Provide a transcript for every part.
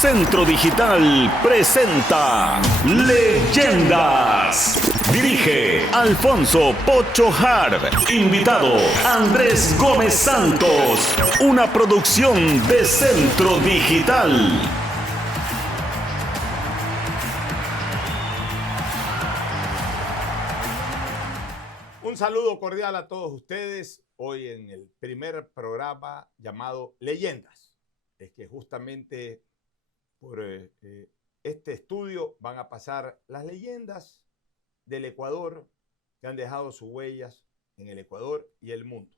Centro Digital presenta Leyendas. Dirige Alfonso Pocho Harb. Invitado Andrés Gómez Santos. Una producción de Centro Digital. Un saludo cordial a todos ustedes. Hoy en el primer programa llamado Leyendas. Es que justamente por este estudio van a pasar las leyendas del Ecuador que han dejado sus huellas en el Ecuador y el mundo,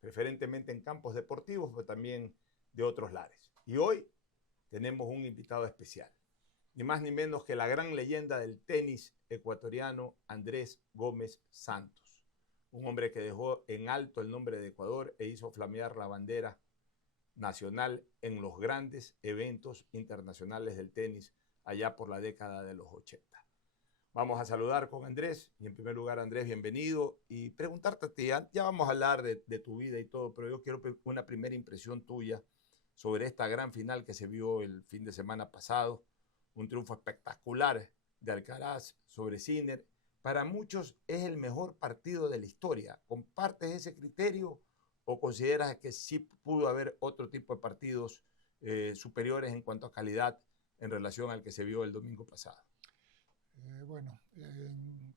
preferentemente en campos deportivos, pero también de otros lares. Y hoy tenemos un invitado especial, ni más ni menos que la gran leyenda del tenis ecuatoriano, Andrés Gómez Santos, un hombre que dejó en alto el nombre de Ecuador e hizo flamear la bandera nacional en los grandes eventos internacionales del tenis allá por la década de los 80. Vamos a saludar con Andrés y en primer lugar, Andrés, bienvenido y preguntarte a ti, ya vamos a hablar de tu vida y todo, pero yo quiero una primera impresión tuya sobre esta gran final que se vio el fin de semana pasado, un triunfo espectacular de Alcaraz sobre Sinner. Para muchos es el mejor partido de la historia. ¿Compartes ese criterio o consideras que sí pudo haber otro tipo de partidos superiores en cuanto a calidad en relación al que se vio el domingo pasado?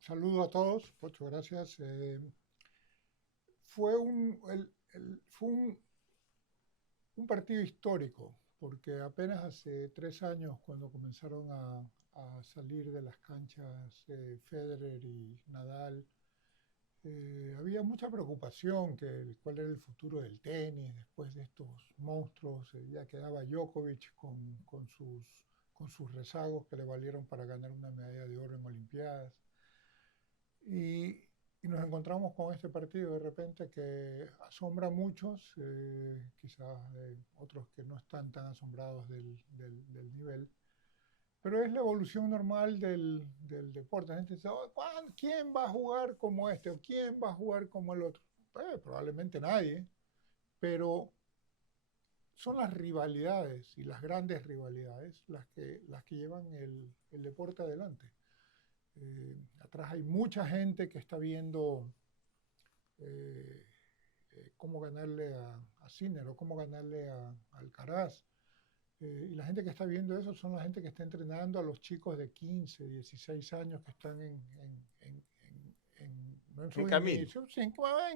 Saludo a todos, muchas gracias. Fue un partido histórico, porque apenas hace 3 años, cuando comenzaron a salir de las canchas Federer y Nadal, había mucha preocupación cuál era el futuro del tenis después de estos monstruos. Ya quedaba Djokovic con sus rezagos que le valieron para ganar una medalla de oro en Olimpiadas. Y nos encontramos con este partido de repente que asombra a muchos, quizás otros que no están tan asombrados del nivel. Pero es la evolución normal del deporte. La gente dice, ¿quién va a jugar como este o quién va a jugar como el otro? Probablemente nadie, pero son las rivalidades y las grandes rivalidades las que llevan el deporte adelante. Atrás hay mucha gente que está viendo cómo ganarle a Sinner o cómo ganarle a Alcaraz. Y la gente que está viendo eso son la gente que está entrenando a los chicos de 15, 16 años que están en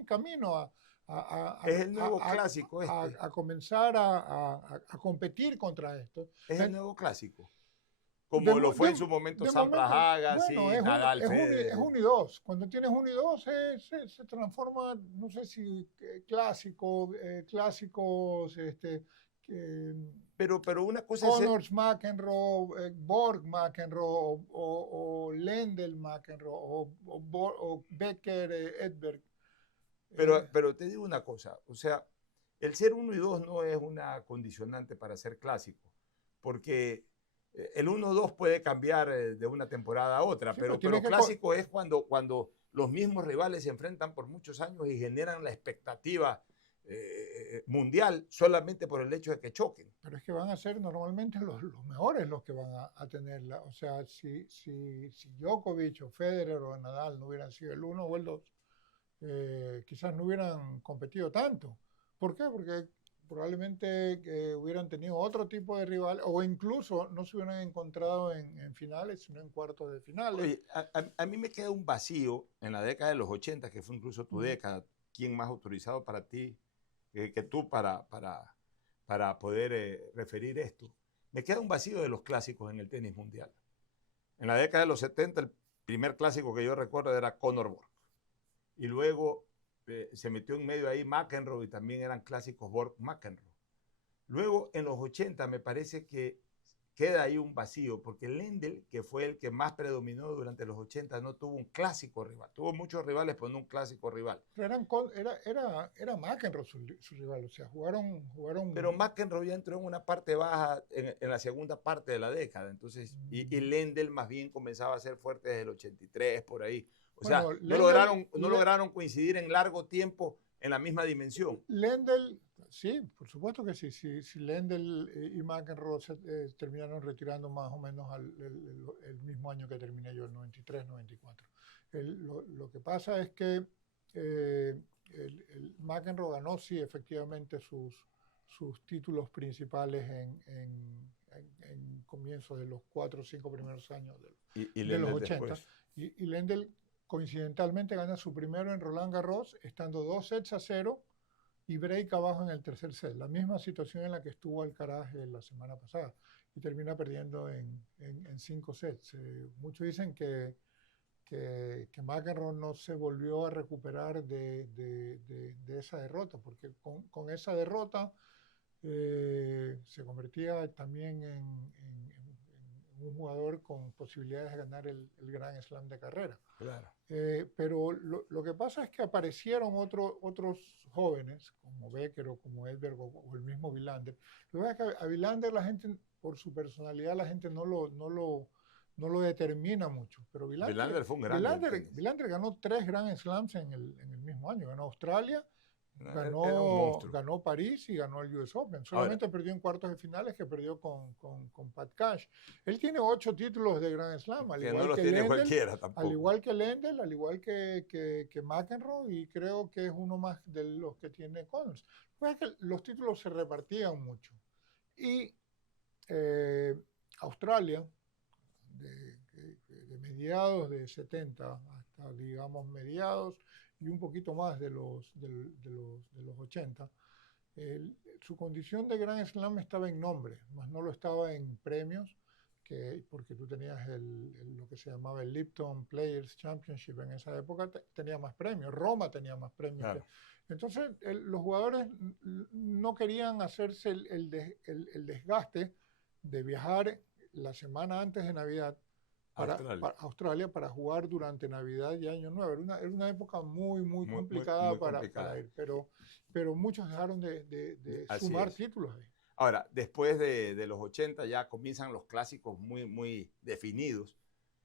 camino es el nuevo clásico a comenzar a competir contra esto. Es el nuevo clásico. Como lo fue en su momento Sampras Agassi, Nadal, Federer. Es 1 y 2. Cuando tienes 1 y 2 se transforma, no sé si clásicos, pero una cosa Connors, McEnroe, Borg, McEnroe, o Lendl, McEnroe, o Becker, Edberg. Pero te digo una cosa, o sea, el ser 1 y 2 no es una condicionante para ser clásico, porque el 1-2 puede cambiar de una temporada a otra, sí, pero clásico es cuando los mismos rivales se enfrentan por muchos años y generan la expectativa mundial solamente por el hecho de que choquen. Pero es que van a ser normalmente los mejores los que van a tenerla. O sea, si Djokovic o Federer o Nadal no hubieran sido el 1 o el 2, quizás no hubieran competido tanto. ¿Por qué? Porque probablemente hubieran tenido otro tipo de rival o incluso no se hubieran encontrado en finales, sino en cuartos de finales. Oye, a mí me queda un vacío en la década de los 80, que fue incluso tu década. ¿Quién más autorizado para ti que tú para poder referir esto? Me queda un vacío de los clásicos en el tenis mundial. En la década de los 70, el primer clásico que yo recuerdo era Conor Borg. Y luego se metió en medio ahí McEnroe y también eran clásicos Borg-McEnroe. Luego en los 80 me parece que queda ahí un vacío, porque Lendl, que fue el que más predominó durante los 80, no tuvo un clásico rival. Tuvo muchos rivales, pero no un clásico rival. Pero era McEnroe su rival, o sea, jugaron... Pero McEnroe ya entró en una parte baja en la segunda parte de la década, entonces, y Lendl más bien comenzaba a ser fuerte desde el 83, por ahí. O sea, no lograron coincidir en largo tiempo en la misma dimensión. Lendl, Sí, por supuesto que sí. Si Lendl y McEnroe terminaron retirando más o menos el mismo año que terminé yo, el 93, 94. Lo que pasa es que el McEnroe ganó, sí, efectivamente, sus títulos principales en comienzo de los 4 o 5 primeros años de los 80. Y Lendl, coincidentalmente, gana su primero en Roland Garros, estando 2-0 y break abajo en el tercer set. La misma situación en la que estuvo Alcaraz la semana pasada. Y termina perdiendo en 5 sets. Muchos dicen que McEnroe no se volvió a recuperar de esa derrota, porque con esa derrota se convertía también en un jugador con posibilidades de ganar el Grand Slam de carrera. Claro. Pero lo que pasa es que aparecieron otros jóvenes, como Becker o como Edberg o el mismo Wilander. Lo que pasa es que a Wilander la gente, por su personalidad, la gente no lo determina mucho. Pero Wilander fue un grande. Wilander ganó 3 Grand Slams en el mismo año. Ganó Australia, Era un monstruo. ganó París y ganó el US Open. Solamente perdió en cuartos de finales, que perdió con Pat Cash. Él tiene 8 títulos de Grand Slam, al Que igual no los que tiene Lendl, cualquiera tampoco. al igual que Lendl, al igual que McEnroe, y creo que es uno más de los que tiene Connors. Pues es que los títulos se repartían mucho. Y Australia, de mediados de 70 hasta, digamos, mediados y un poquito más de los 80, su condición de Grand Slam estaba en nombre, más no lo estaba en premios, porque tú tenías lo que se llamaba el Lipton Players Championship en esa época, tenía más premios, Roma tenía más premios. Claro. Entonces los jugadores no querían hacerse el desgaste de viajar la semana antes de Navidad para Australia para jugar durante Navidad y Año Nuevo. Era una época muy complicada para ir, pero muchos dejaron de sumar títulos ahí. Ahora, después de los 80 ya comienzan los clásicos muy definidos.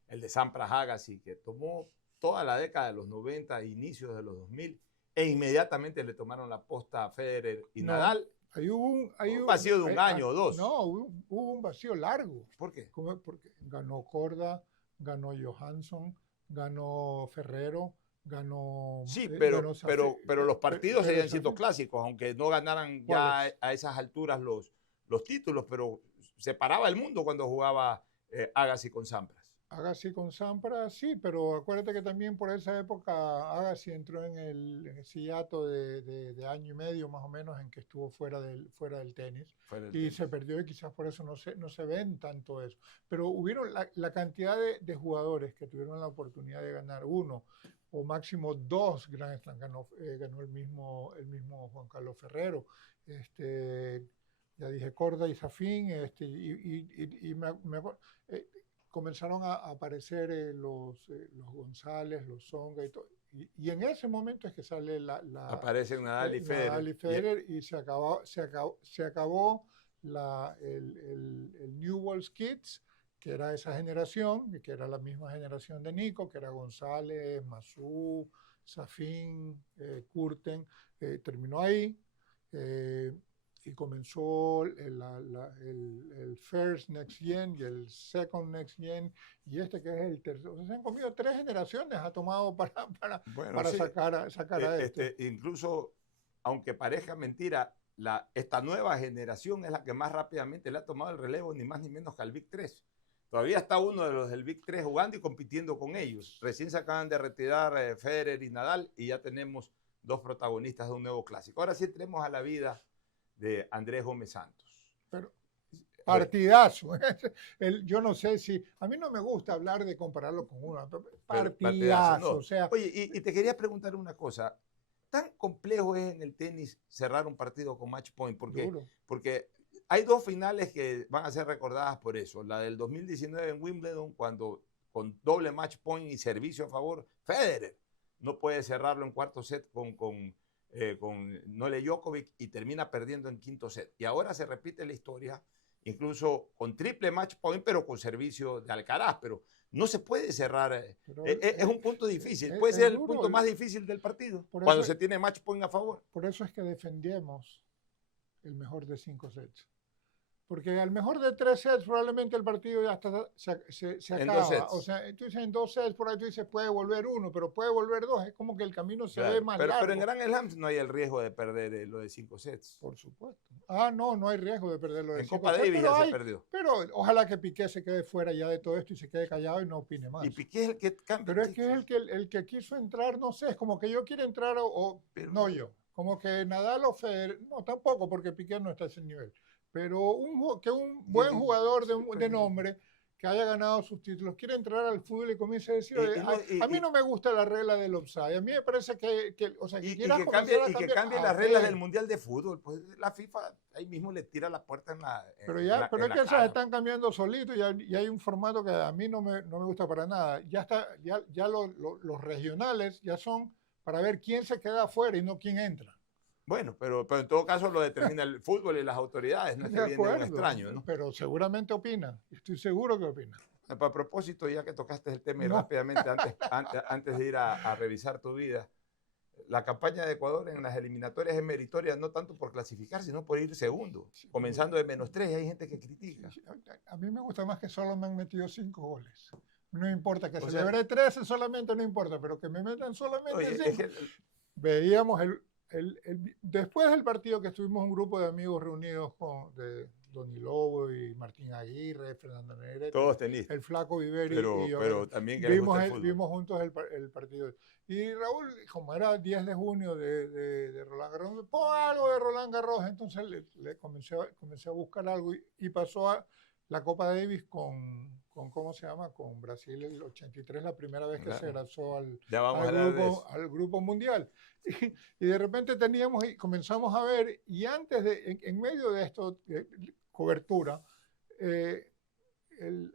El de Sampras Agassi, que tomó toda la década de los 90, inicios de los 2000, e inmediatamente le tomaron la posta a Federer y Nadal. Ahí hubo un vacío de un año o dos. No, hubo un vacío largo. ¿Por qué? Porque ganó Korda, ganó Johansson, ganó Ferrero, ganó... Sí, pero los partidos seguían siendo clásicos, aunque no ganaran ya a esas alturas los títulos, pero se paraba el mundo cuando jugaba Agassi con Sampras. Agassi con Sampras, sí, pero acuérdate que también por esa época Agassi entró en el ese hiato de año y medio más o menos en que estuvo fuera del tenis y se perdió, y quizás por eso no se ven tanto eso. Pero hubieron la cantidad de jugadores que tuvieron la oportunidad de ganar uno o máximo 2 Grand Slam, ganó el mismo Juan Carlos Ferrero, ya dije Korda y Safin, y me acuerdo... comenzaron a aparecer los González, los Tsonga y todo. Y en ese momento es que sale aparecen Nadal y Federer. Nadal y Federer, y se acabó el Newell's Kids, que era esa generación, que era la misma generación de Nico, que era González, Massú, Safin, Kurten. Terminó ahí. Y comenzó el First Next Gen y el Second Next Gen, y que es el tercero. O sea, se han comido 3 generaciones, ha tomado para sí, sacar a esto. Incluso, aunque parezca mentira, esta nueva generación es la que más rápidamente le ha tomado el relevo, ni más ni menos que al Big 3. Todavía está uno de los del Big 3 jugando y compitiendo con ellos. Recién se acaban de retirar Federer y Nadal, y ya tenemos 2 protagonistas de un nuevo clásico. Ahora sí entremos a la vida de Andrés Gómez Santos. Pero partidazo. Yo no sé si... A mí no me gusta hablar de compararlo con uno. Partidazo. No. O sea, oye, y te quería preguntar una cosa. ¿Tan complejo es en el tenis cerrar un partido con match point? Porque hay 2 finales que van a ser recordadas por eso. La del 2019 en Wimbledon, cuando con doble match point y servicio a favor, Federer no puede cerrarlo en cuarto set con Nole Djokovic, y termina perdiendo en quinto set. Y ahora se repite la historia, incluso con triple match point, pero con servicio de Alcaraz. Pero no se puede cerrar. Es un punto difícil. Puede ser el punto más difícil del partido, cuando se tiene match point a favor. Por eso es que defendemos el mejor de 5 sets. Porque al mejor de 3 sets probablemente el partido ya se En acaba. 2 sets. O sea, tú dices en 2 sets, por ahí tú dices puede volver 1, pero puede volver 2. Es como que el camino se ve más largo. Pero en Grand Slams no hay el riesgo de perder lo de 5 sets. Por supuesto. No hay riesgo de perder lo de 5 En Copa sets. Davis ya se perdió. Pero ojalá que Piqué se quede fuera ya de todo esto y se quede callado y no opine más. Y Piqué es el que cambia. Pero es que es el que quiso entrar, no sé, es como que yo quiero entrar Pero, no yo. Como que Nadal o Federer, no tampoco porque Piqué no está a ese nivel. Pero un buen jugador de nombre que haya ganado sus títulos quiere entrar al fútbol y comienza a decir, a mí no me gusta la regla del offside, a mí me parece que que cambie las reglas del Mundial de Fútbol, pues la FIFA ahí mismo le tira la puerta en la pero es que esas están cambiando solito y hay un formato que a mí no me gusta para nada. Ya los regionales ya son para ver quién se queda afuera y no quién entra. Bueno, pero en todo caso lo determina el fútbol y las autoridades, no es que viene un extraño, ¿no? Pero seguramente opina, estoy seguro que opina. A propósito, ya que tocaste el tema y rápidamente, antes de ir a revisar tu vida, la campaña de Ecuador en las eliminatorias es meritoria no tanto por clasificar, sino por ir segundo, comenzando de -3 y hay gente que critica. A mí me gusta más que solo me han metido 5 goles. No importa que celebre 13 solamente, no importa, pero que me metan solamente 5. Veíamos después del partido que estuvimos un grupo de amigos reunidos de Donny Lobo y Martín Aguirre, Fernando Negrete, todos tenistas, el Flaco Viveri y yo, pero también que vimos juntos el partido. Y Raúl, como era 10 de junio de Roland Garros, pon algo de Roland Garros, entonces le comencé a buscar algo y pasó a la Copa Davis con ¿cómo se llama? Con Brasil el 83, la primera vez que se lanzó al grupo mundial. Y de repente comenzamos a ver, y en medio de esto, cobertura,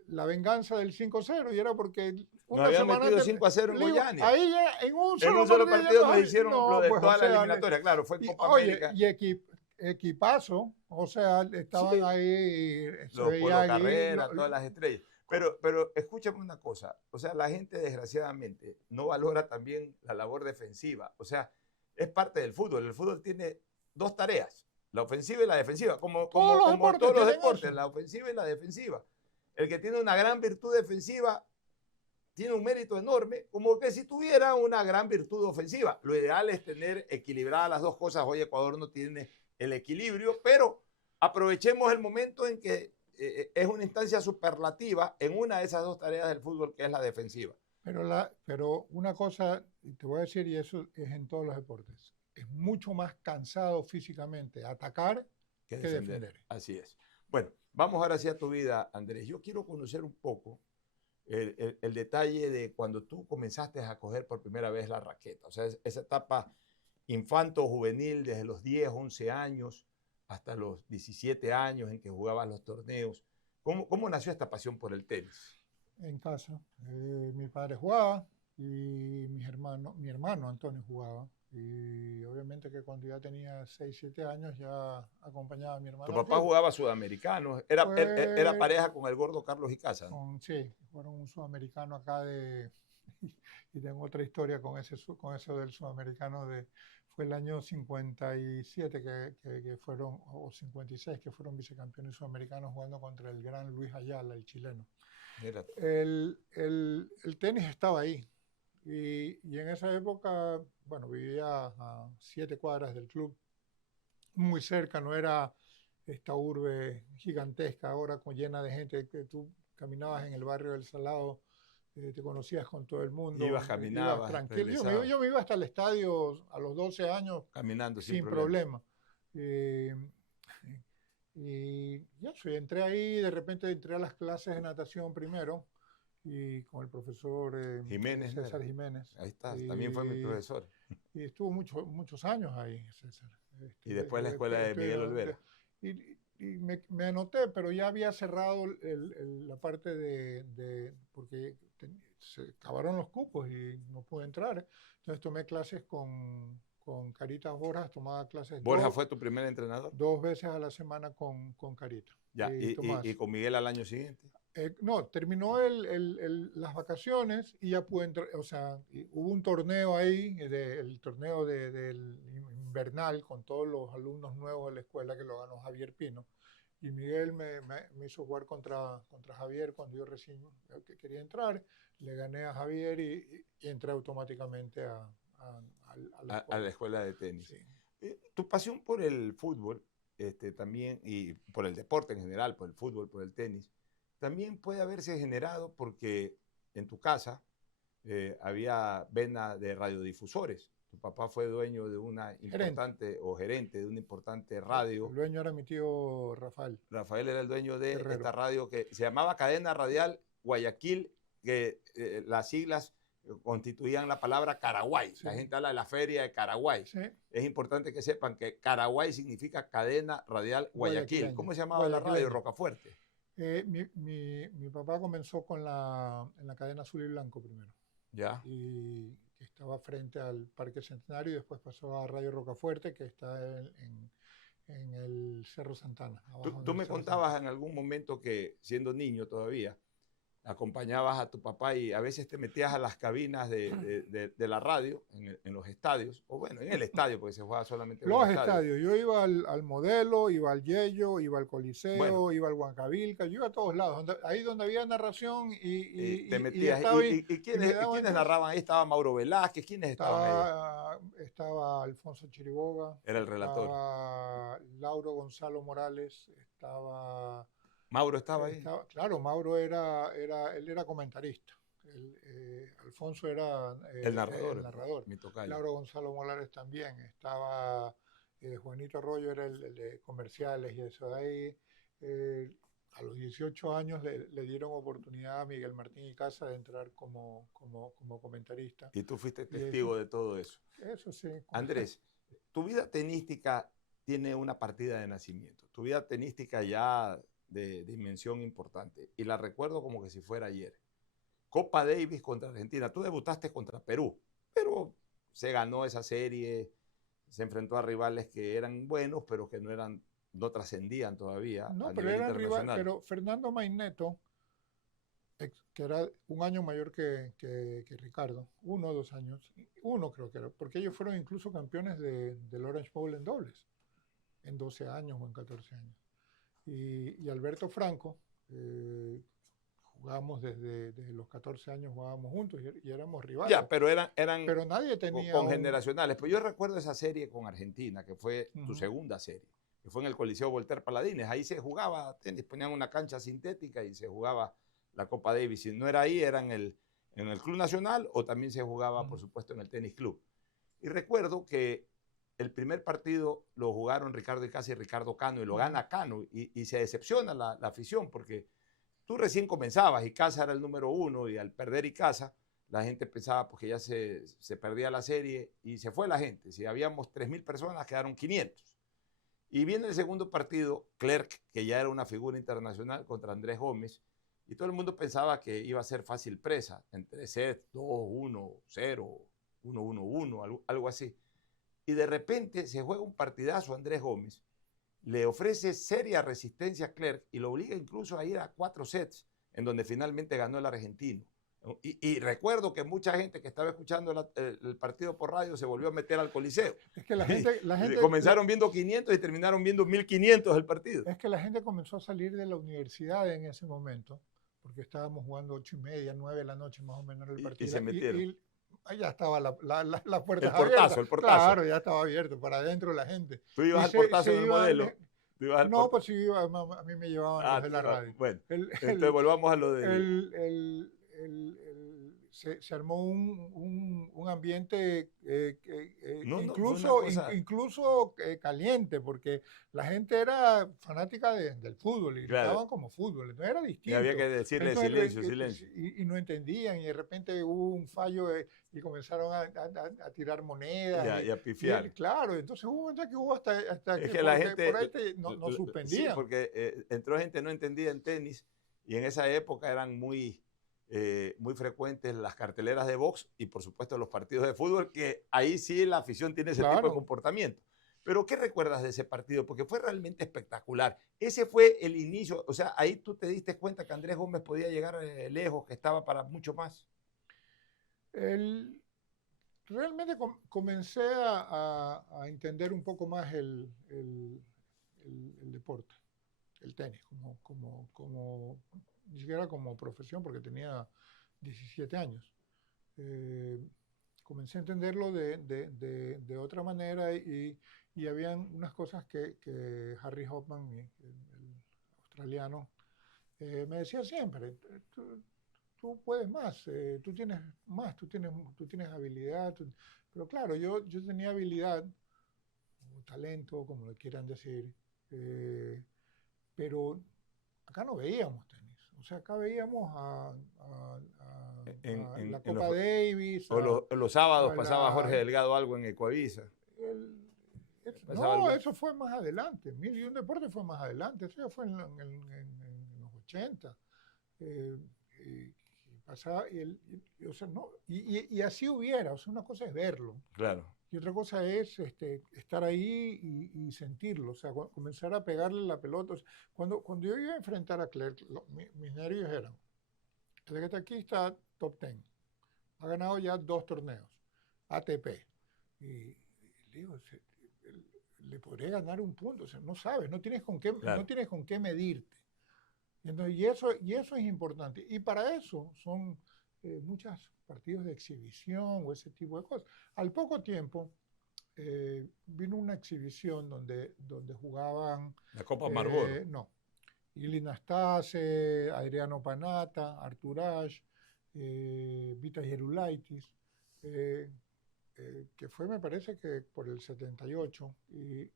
la venganza del 5-0, y era porque nos habían metido 5-0 en Goiânia. Ahí ya, en un solo partido nos hicieron lo de toda la eliminatoria, claro, fue en Copa América. Equipazo, o sea, estaban ahí. Los Polo Carrera, todas las estrellas. Pero escúchame una cosa, o sea, la gente desgraciadamente no valora también la labor defensiva, o sea, es parte del fútbol. El fútbol tiene 2 tareas, la ofensiva y la defensiva, como todos los deportes, la ofensiva y la defensiva. El que tiene una gran virtud defensiva tiene un mérito enorme, como que si tuviera una gran virtud ofensiva. Lo ideal es tener equilibradas las dos cosas. Hoy Ecuador no tiene el equilibrio, pero aprovechemos el momento en que es una instancia superlativa en una de esas 2 tareas del fútbol, que es la defensiva. Pero una cosa, te voy a decir, y eso es en todos los deportes, es mucho más cansado físicamente atacar que defender. Así es. Bueno, vamos ahora hacia tu vida, Andrés. Yo quiero conocer un poco el detalle de cuando tú comenzaste a coger por primera vez la raqueta. O sea, esa etapa infanto-juvenil desde los 10, 11 años hasta los 17 años en que jugabas los torneos. ¿Cómo nació esta pasión por el tenis? En casa. Mi padre jugaba y mi hermano Antonio jugaba. Y obviamente que cuando ya tenía 6, 7 años ya acompañaba a mi hermano. ¿Tu papá jugaba sudamericano? ¿Era pareja con el gordo Carlos Icaza? Sí, fueron un sudamericano acá y tengo otra historia con eso del sudamericano fue el año 57 que fueron, o 56, que fueron vicecampeones sudamericanos jugando contra el gran Luis Ayala, el chileno. El tenis estaba ahí. Y en esa época, bueno, vivía a 7 cuadras del club, muy cerca, no era esta urbe gigantesca ahora llena de gente, que tú caminabas en el barrio del Salado, te conocías con todo el mundo. Caminabas, tranquilo. Yo me iba hasta el estadio a los 12 años caminando sin problema. Y ya entré ahí, de repente entré a las clases de natación primero, y con el profesor Jiménez, César Jiménez. Ahí está, también fue mi profesor. Y estuvo muchos años ahí, César. Y después la escuela de Miguel Olvera. Y me anoté, pero ya había cerrado la parte porque se acabaron los cupos y no pude entrar. Entonces tomé clases con Carita Borjas, tomaba clases. ¿Borja fue tu primer entrenador? 2 veces a la semana con Carita. Ya, ¿y con Miguel al año siguiente? No, terminó las vacaciones y ya pude entrar, o sea, hubo un torneo ahí, el torneo del invernal con todos los alumnos nuevos de la escuela, que lo ganó Javier Pino. Y Miguel me hizo jugar contra Javier cuando yo recién que quería entrar. Le gané a Javier y entré automáticamente a la escuela. A la escuela de tenis. Sí. Tu pasión por el fútbol también, y por el deporte en general, por el fútbol, por el tenis, también puede haberse generado porque en tu casa había vena de radiodifusores. Tu papá fue dueño de una importante, o gerente de una importante radio. El dueño era mi tío Rafael. Rafael era el dueño de Herrero. esta radio que se llamaba Cadena Radial Guayaquil, que las siglas constituían la palabra Caraguay. Sí. La gente habla de la feria de Caraguay. Sí. Es importante que sepan que Caraguay significa Cadena Radial Guayaquil. Guayaquileña. ¿Cómo se llamaba la radio? Rocafuerte. Mi papá comenzó en la cadena Azul y Blanco primero. Ya. Y que estaba frente al Parque Centenario, y después pasó a Radio Rocafuerte, que está en el Cerro Santana. Tú me contabas en algún momento que, siendo niño todavía, acompañabas a tu papá y a veces te metías a las cabinas de la radio en los estadios, o bueno, en el estadio, porque se jugaba solamente en los el estadio. estadios. Yo iba al Modelo, iba al Yello, iba al Coliseo, Bueno. iba al Huancavilca, yo iba a todos lados, ahí donde había narración y te metías. estaba ¿Y quiénes narraban ahí? Estaba Mauro Velázquez, ¿quiénes estaban ahí? Estaba Alfonso Chiriboga. Era el relator. Estaba Lauro Gonzalo Morales, estaba... Mauro estaba ahí. Claro, Mauro él era comentarista. Alfonso era el narrador. El narrador. Mi tocayo. Lauro Gonzalo Morales también. Estaba Juanito Arroyo, era el de comerciales y eso de ahí. A los 18 años le dieron oportunidad a Miguel Martín y Casa de entrar como comentarista. Y tú fuiste testigo de todo eso. Eso sí. Andrés, tu vida tenística tiene una partida de nacimiento. Tu vida tenística ya de dimensión importante. Y la recuerdo como que si fuera ayer. Copa Davis contra Argentina. Tú debutaste contra Perú, pero se ganó esa serie, se enfrentó a rivales que eran buenos, pero que no trascendían todavía No, a pero nivel eran rivales. internacional. Pero Fernando Maineto, que era un año mayor que Ricardo, 1 o 2 años, uno creo que era, porque ellos fueron incluso campeones del Orange Bowl en dobles, en 12 años o en 14 años. Y Alberto Franco, jugamos desde los 14 años, jugábamos juntos y éramos rivales. Ya, pero eran pero nadie tenía con generacionales. Pues yo recuerdo esa serie con Argentina, que fue tu segunda serie, que fue en el Coliseo Voltaire Paladines. Ahí se jugaba tenis, ponían una cancha sintética y se jugaba la Copa Davis. Si no era ahí, era en el Club Nacional, o también se jugaba, por supuesto, en el Tenis Club. Y recuerdo que el primer partido lo jugaron Ricardo Icaza y Ricardo Cano, y lo gana Cano, y se decepciona la afición, porque tú recién comenzabas, Icaza era el número 1, y al perder Icaza, la gente pensaba porque ya se perdía la serie, y se fue la gente. Si habíamos 3.000 personas, quedaron 500. Y viene el segundo partido, Clerc, que ya era una figura internacional, contra Andrés Gómez, y todo el mundo pensaba que iba a ser fácil presa, en 3 sets, 2-1, 0, 1-1-1, algo así. Y de repente se juega un partidazo a Andrés Gómez, le ofrece seria resistencia a Clerc y lo obliga incluso a ir a 4 sets, en donde finalmente ganó el argentino. Y recuerdo que mucha gente que estaba escuchando el partido por radio se volvió a meter al Coliseo. Es que la gente comenzaron viendo 500 y terminaron viendo 1.500 el partido. Es que la gente comenzó a salir de la universidad en ese momento, porque estábamos jugando 8:30, 9 de la noche más o menos el partido. Y se metieron. Ya estaba la puerta abierta. El portazo. Claro, ya estaba abierto, para adentro la gente. ¿Tú ibas al portazo en el Modelo? No, pues sí, a mí me llevaban desde la radio. Bueno, entonces volvamos a lo de... Se armó un ambiente incluso caliente, porque la gente era fanática del fútbol y estaban como fútbol, no era distinto. Y había que decirle silencio. Y no entendían, y de repente hubo un fallo y comenzaron a tirar monedas. Y a pifiar. Claro, entonces hubo un momento que hubo hasta es que la gente por ahí no suspendían. Sí, porque entró gente que no entendía en tenis, y en esa época eran muy frecuentes las carteleras de box y por supuesto los partidos de fútbol, que ahí sí la afición tiene ese tipo de comportamiento. Pero ¿qué recuerdas de ese partido? Porque fue realmente espectacular. Ese fue el inicio, o sea, ahí tú te diste cuenta que Andrés Gómez podía llegar lejos, que estaba para mucho más. realmente comencé a entender un poco más el deporte, el tenis, ni siquiera como profesión, porque tenía 17 años. Comencé a entenderlo de otra manera y habían unas cosas que Harry Hopman, el australiano, me decía siempre, tú puedes más, tú tienes más, tú tienes habilidad. Pero claro, yo tenía habilidad, o talento, como le quieran decir, pero acá no veíamos tenis. O sea, acá veíamos a la Copa Davis. Los sábados a pasaba Jorge la, Delgado algo en Ecuavisa. el- Pasaba no, algo. eso fue más adelante. Mil y un Deportes fue más adelante. Eso ya fue en los 80. Y pasaba, o sea, no, y así hubiera. O sea, una cosa es verlo. Claro. Y otra cosa es estar ahí y sentirlo, o sea, comenzar a pegarle la pelota. O sea, cuando yo iba a enfrentar a Clerc, mis nervios eran, el que aquí está top 10, ha ganado ya 2 torneos, ATP, y digo, le podré ganar un punto, o sea, no sabes, no tienes con qué, Claro. no tienes con qué medirte. Entonces, y eso es importante. Y para eso son muchos partidos de exhibición o ese tipo de cosas. Al poco tiempo vino una exhibición donde jugaban, La Copa Marlboro. no, Ilie Nastase, Adriano Panatta, Artur Ashe, Vitas Gerulaitis, que fue, me parece que por el 78, y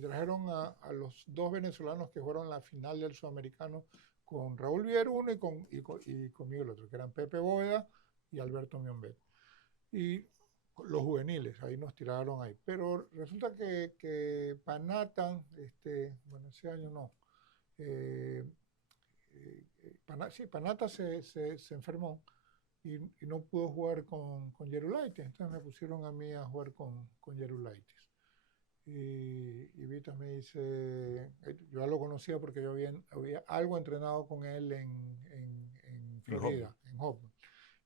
trajeron a los 2 venezolanos que fueron la final del Sudamericano con Raúl Vieruno y conmigo el otro, que eran Pepe Bóveda y Alberto Miombet. Y los juveniles, ahí nos tiraron ahí. Pero resulta que Panatta, bueno, ese año no, sí, Panatta se enfermó y no pudo jugar con Gerulaitis, entonces me pusieron a mí a jugar con Gerulaitis. Y Vitas me dice, yo ya lo conocía porque yo había algo entrenado con él en Florida, en Hoffman.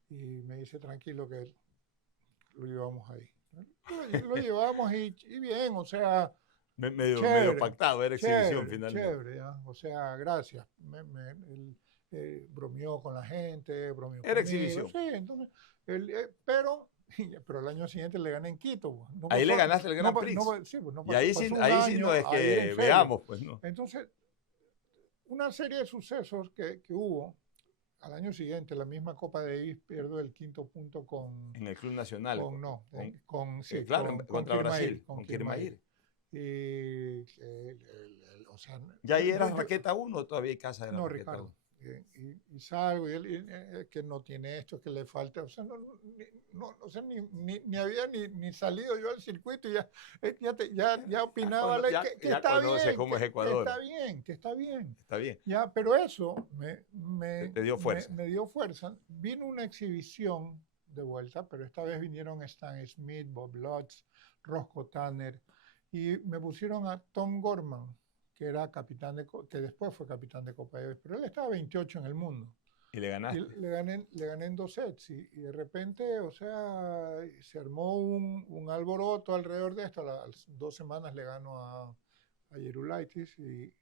Y me dice, tranquilo que lo llevamos ahí. Lo llevamos y bien, o sea, medio pactado, era exhibición finalmente. Chévere, ¿ya? O sea, gracias. Él bromeó con la gente, bromeó Era conmigo. exhibición. Sí, entonces, pero el año siguiente le gané en Quito. No ahí pasó, le ganaste el Gran no, Prix. No, sí, pues no y pasó, ahí pasó sí, un ahí sí año, no es ahí que en serio. veamos, pues no. Entonces, una serie de sucesos que hubo. Al año siguiente, la misma Copa Davis, pierdo el 5.º punto en el Club Nacional. Contra Brasil, con Kirmair. O sea, ¿Ya ahí era raqueta 1 o todavía casa era no, raqueta Ricardo. 1? Y salgo y él que no tiene esto, que le falta, o sea, o sea, ni había ni salido yo al circuito y ya opinaba que ya está conoce bien, cómo es Ecuador. que está bien. Está bien. Ya, pero eso te dio fuerza. Me dio fuerza. Vino una exhibición de vuelta, pero esta vez vinieron Stan Smith, Bob Lutz, Roscoe Tanner, y me pusieron a Tom Gorman, que era que después fue capitán de Copa Davis, pero él estaba 28 en el mundo. ¿Y le ganaste? Y le gané en 2 sets, y de repente, o sea, se armó un alboroto alrededor de esto. A las 2 semanas le gano a Gerulaitis, y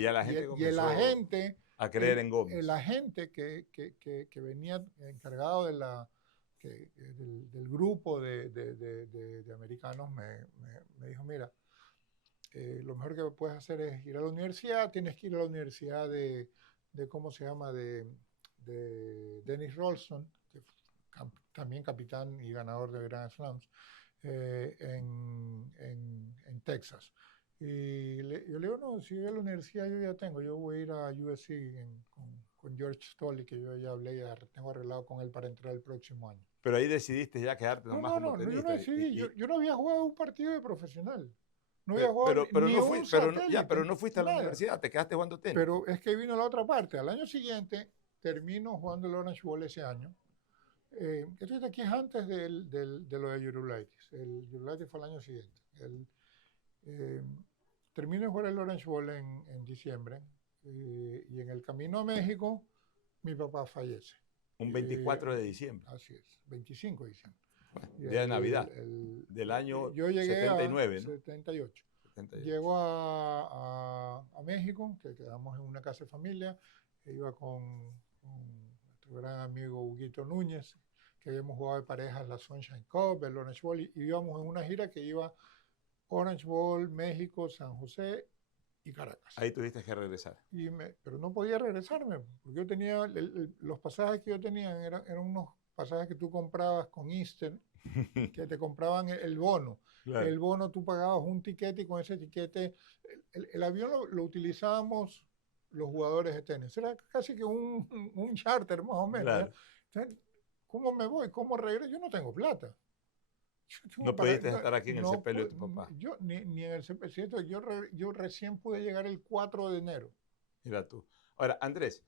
ya la gente comenzó el agente a creer en Gómez. El agente que venía encargado del grupo de americanos me dijo, mira, lo mejor que puedes hacer es ir a la universidad, tienes que ir a la universidad de ¿cómo se llama? De Dennis Rolston, que también capitán y ganador de Grand Slams, en Texas. Y yo le digo, no, si a la universidad yo ya tengo, yo voy a ir a USC con George Stolley, que yo ya hablé, ya tengo arreglado con él para entrar el próximo año. Pero ahí decidiste ya quedarte nomás como tenista. Yo no decidí, yo no había jugado un partido de profesional. No había jugado pero no fuiste a la universidad, te quedaste jugando tenis. Pero es que vino la otra parte. Al año siguiente termino jugando el Orange Bowl ese año. Esto aquí es antes de lo de Gerulaitis. El Gerulaitis fue el año siguiente. Termino de jugar el Orange Bowl en diciembre, y en el camino a México mi papá fallece. Un 24 de diciembre. Así es, 25 de diciembre. Día de Navidad, del año yo llegué 79, a ¿no? 78. 78. Llego a México, que quedamos en una casa de familia. Iba con nuestro gran amigo Huguito Núñez, que habíamos jugado de parejas la Sunshine Cup, el Orange Bowl, y íbamos en una gira que iba Orange Bowl, México, San José y Caracas. Ahí tuviste que regresar. Pero no podía regresarme, porque yo tenía, los pasajes que yo tenía eran unos pasajes que tú comprabas con Eastern, que te compraban el bono. Claro. El bono tú pagabas un tiquete y con ese tiquete, el avión lo utilizábamos los jugadores de tenis. Era casi que un charter más o menos. Claro. Entonces, ¿cómo me voy? ¿Cómo regreso? Yo no tengo plata. No pudiste estar aquí en el sepelio de tu papá. Yo ni en el sepelio. Yo recién pude llegar el 4 de enero. Mira tú. Ahora, Andrés,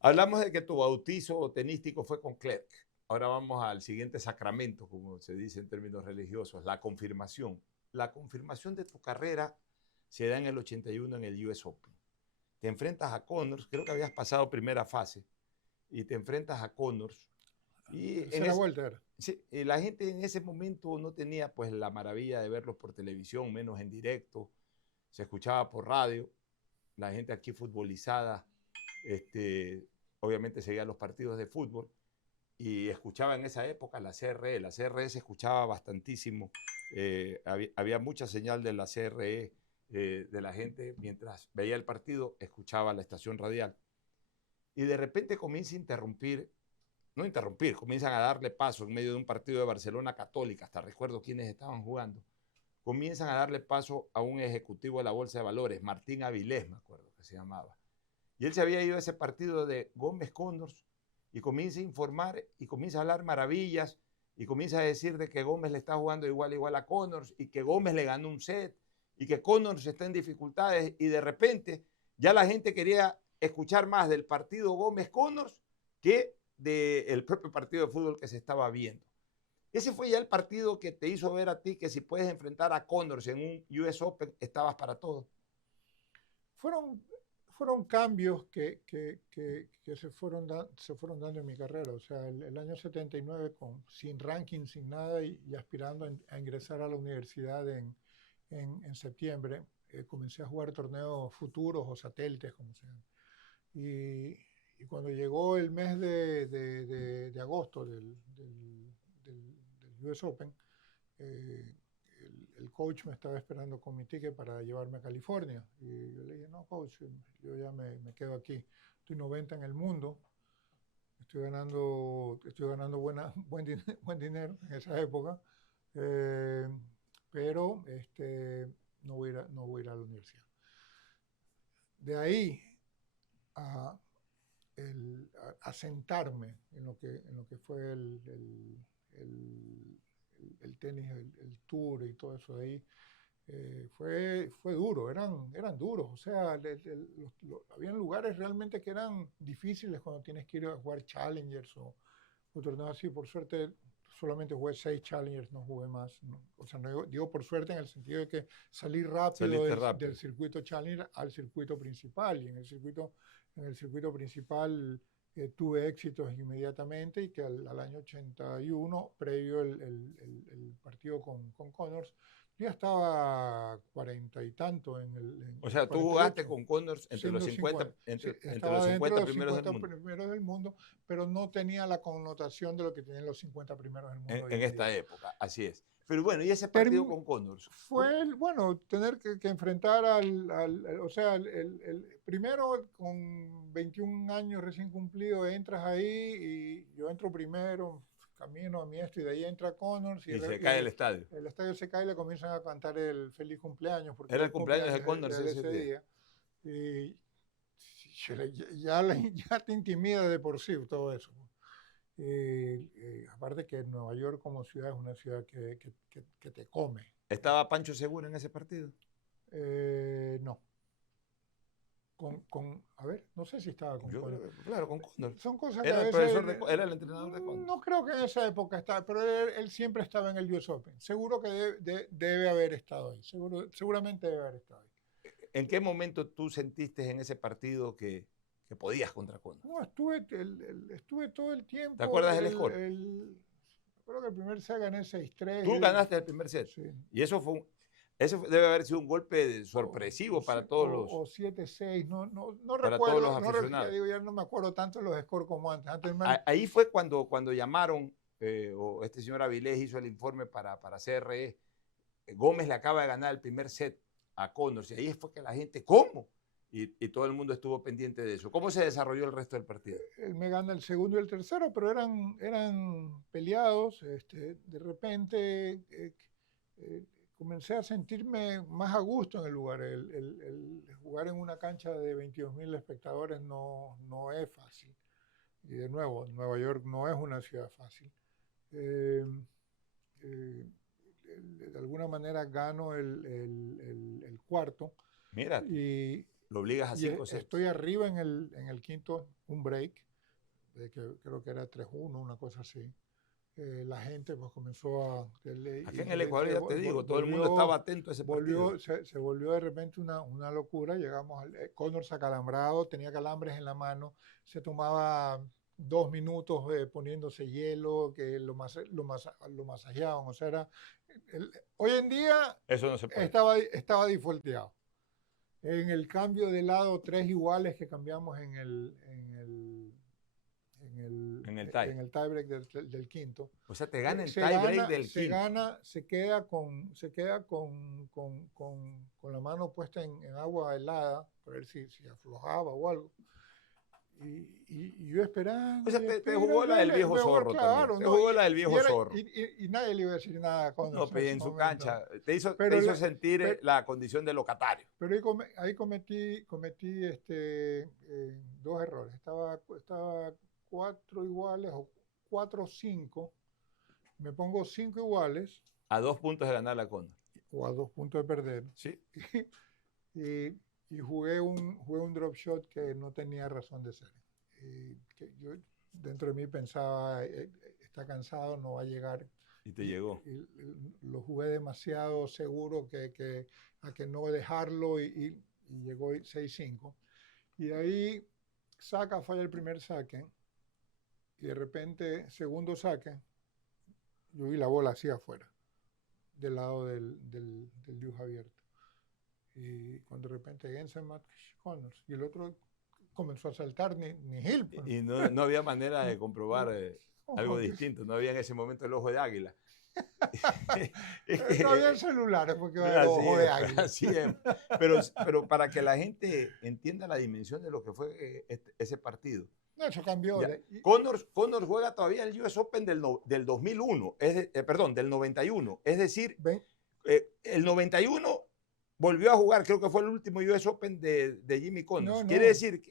hablamos de que tu bautizo tenístico fue con Clerc. Ahora vamos al siguiente sacramento, como se dice en términos religiosos, la confirmación. La confirmación de tu carrera se da en el 81 en el US Open. Te enfrentas a Connors, creo que habías pasado primera fase, y te enfrentas a Connors. Y vuelta era. Sí, la gente en ese momento no tenía pues la maravilla de verlos por televisión, menos en directo. Se escuchaba por radio. La gente aquí futbolizada, obviamente seguía los partidos de fútbol y escuchaba en esa época la CRE. La CRE se escuchaba bastantísimo. Había mucha señal de la CRE, de la gente, mientras veía el partido, escuchaba la estación radial. Y de repente comienza a comienzan a darle paso en medio de un partido de Barcelona Católica, hasta recuerdo quiénes estaban jugando, comienzan a darle paso a un ejecutivo de la Bolsa de Valores, Martín Avilés, me acuerdo que se llamaba. Y él se había ido a ese partido de Gómez Connors y comienza a informar y comienza a hablar maravillas y comienza a decir de que Gómez le está jugando igual a Connors y que Gómez le ganó un set y que Connors está en dificultades y de repente ya la gente quería escuchar más del partido Gómez Connors que del propio partido de fútbol que se estaba viendo. Ese fue ya el partido que te hizo ver a ti que si puedes enfrentar a Connors en un US Open, estabas para todo. Fueron cambios que se fueron dando en mi carrera. O sea, el año 79, sin ranking, sin nada, y aspirando a ingresar a la universidad en septiembre, comencé a jugar torneos futuros o satélites, como se llama. Y cuando llegó el mes de agosto del US Open, el coach me estaba esperando con mi ticket para llevarme a California. Y yo le dije, no, coach, yo ya me quedo aquí. Estoy 90 en el mundo, estoy ganando buen dinero en esa época, pero no voy a ir a la universidad. De ahí a sentarme en lo que fue el tenis, el tour y todo eso de ahí, fue duro, eran duros. O sea, habían lugares realmente que eran difíciles cuando tienes que ir a jugar Challengers o torneos así. Por suerte, solamente jugué 6 Challengers, no jugué más. No. O sea, no digo por suerte en el sentido de que salí rápido del circuito Challenger al circuito principal. Y en el circuito principal tuve éxitos inmediatamente y que al año 81, previo el partido con Connors, ya estaba 40 y tanto o sea, tú jugaste con Connors entre los 50, entre los 50 primeros del mundo, pero no tenía la connotación de lo que tenían los 50 primeros del mundo. En esta época, así es. Pero bueno, ¿y ese partido con Connors? Fue, tener que enfrentar o sea, el primero con 21 años recién cumplido, entras ahí y yo entro primero, camino a mi y de ahí entra Connors. Y se cae el estadio. El estadio se cae y le comienzan a cantar el feliz cumpleaños. Porque era el cumpleaños de Connors ese día. Y ya te intimida de por sí todo eso. Aparte que Nueva York como ciudad es una ciudad que te come. ¿Estaba Pancho Segura en ese partido? No. A ver, no sé si estaba con Connors. Claro, con Connors. Son cosas era, que era el entrenador de Connors. No creo que en esa época estaba, pero él siempre estaba en el US Open. Seguro que debe haber estado ahí. Seguramente debe haber estado ahí. ¿En qué momento tú sentiste en ese partido que podías contra Connors? No, estuve todo el tiempo. ¿Te acuerdas del score? Creo que el primer set gané 6-3. Tú ganaste el primer set. Sí. Y eso debe haber sido un golpe sorpresivo para todos los... O 7-6, no para recuerdo. todos los aficionados. Ya no me acuerdo tanto los scores como antes. Ahí fue cuando llamaron, o este señor Avilés hizo el informe para CRE. Gómez le acaba de ganar el primer set a Connors. Y ahí fue que la gente, ¿cómo? Y todo el mundo estuvo pendiente de eso. ¿Cómo se desarrolló el resto del partido? Él me gana el segundo y el tercero, pero eran peleados. De repente comencé a sentirme más a gusto en el lugar. El jugar en una cancha de 22,000 espectadores no es fácil. Y de nuevo, Nueva York no es una ciudad fácil. De alguna manera gano el cuarto. Mira, y lo obligas a 5 sets. Estoy arriba en el quinto, un break, que creo que era 3-1, una cosa así. La gente pues comenzó a... Aquí en el Ecuador, ya te digo, todo el mundo estaba atento a ese partido. Se volvió de repente una locura. Llegamos al Connors acalambrado, tenía calambres en la mano, se tomaba 2 minutos poniéndose hielo, que lo masajeaban. O sea, hoy en día eso no se puede. Estaba defaulteado. En el cambio de lado, 3 iguales que cambiamos en el tiebreak del quinto. O sea, te gana el tiebreak del quinto. Se queda con la mano puesta en agua helada, para ver si aflojaba o algo. Y yo esperando. O sea, te jugó la del viejo zorro también. Te jugó la del viejo zorro. Y nadie le iba a decir nada. No, pero en su cancha. Te hizo sentir la condición de locatario. Pero ahí cometí 2 errores. Estaba 4 iguales o 4-5. Me pongo 5 iguales. A 2 puntos de ganar la Connors. O a 2 puntos de perder. Sí. Y jugué un drop shot que no tenía razón de ser. Que yo dentro de mí pensaba, está cansado, no va a llegar. Y te llegó. Y lo jugué demasiado seguro a que no dejarlo y llegó 6-5. Y ahí falla el primer saque y de repente segundo saque, yo vi la bola así afuera, del lado del dios abierto. Y cuando de repente Gensen Connors y el otro comenzó a saltar ni Hill. Pues. Y no había manera de comprobar algo distinto, no había en ese momento el ojo de águila. No había celulares porque era el ojo de águila. Así es. Pero para que la gente entienda la dimensión de lo que fue ese partido. No, eso cambió. Connors juega todavía el US Open del 2001, del 91. Es decir, el 91 volvió a jugar, creo que fue el último US Open de Jimmy Connors. Quiere decir,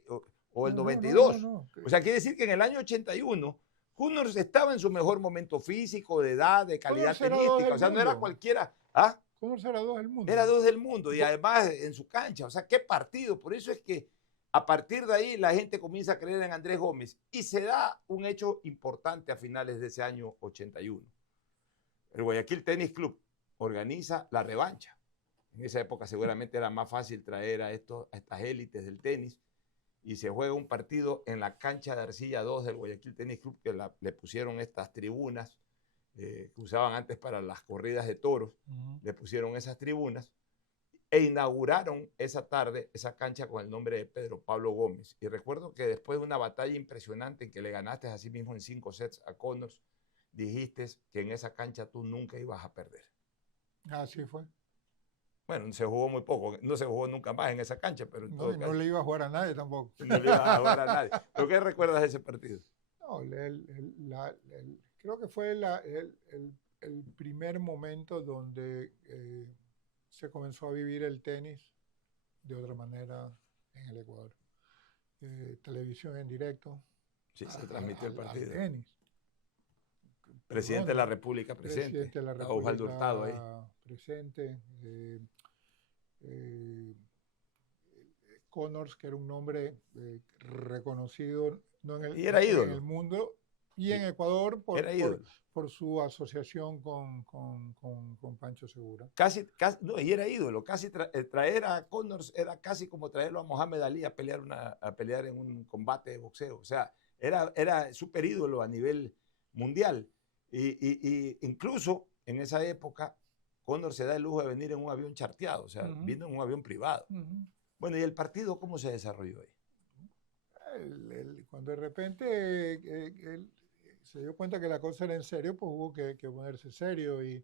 o el 92. O sea, quiere decir que en el año 81, Connors estaba en su mejor momento físico, de edad, de calidad tenística. O sea, no era cualquiera. ¿Ah? Connors era 2 del mundo. Era 2 del mundo y además en su cancha. O sea, qué partido. Por eso es que a partir de ahí la gente comienza a creer en Andrés Gómez y se da un hecho importante a finales de ese año 81. El Guayaquil Tennis Club organiza la revancha. En esa época seguramente era más fácil traer a estas élites del tenis y se juega un partido en la cancha de Arcilla 2 del Guayaquil Tennis Club que le pusieron estas tribunas que usaban antes para las corridas de toros. Le pusieron esas tribunas e inauguraron esa tarde esa cancha con el nombre de Pedro Pablo Gómez. Y recuerdo que después de una batalla impresionante en que le ganaste así mismo en 5 sets a Connors, dijiste que en esa cancha tú nunca ibas a perder. Así fue. Bueno, se jugó muy poco, no se jugó nunca más en esa cancha, pero no le iba a jugar a nadie tampoco. No le iba a jugar a nadie. ¿Pero qué recuerdas de ese partido? No, creo que fue el primer momento donde se comenzó a vivir el tenis de otra manera en el Ecuador. Televisión en directo. Sí, se transmitió el partido. Tenis. Presidente de la República presente. Presidente de la República Osvaldo Hurtado ahí. Presente. Connors, que era un nombre reconocido no en el mundo y en Ecuador por su asociación con Pancho Segura. Casi, y era ídolo. Casi traer a Connors era casi como traerlo a Mohamed Ali a pelear en un combate de boxeo. O sea, era súper ídolo a nivel mundial. Y incluso en esa época, Cóndor se da el lujo de venir en un avión charteado, o sea, vino en un avión privado. Bueno, ¿y el partido cómo se desarrolló ahí? Cuando de repente él se dio cuenta que la cosa era en serio, pues hubo que ponerse serio y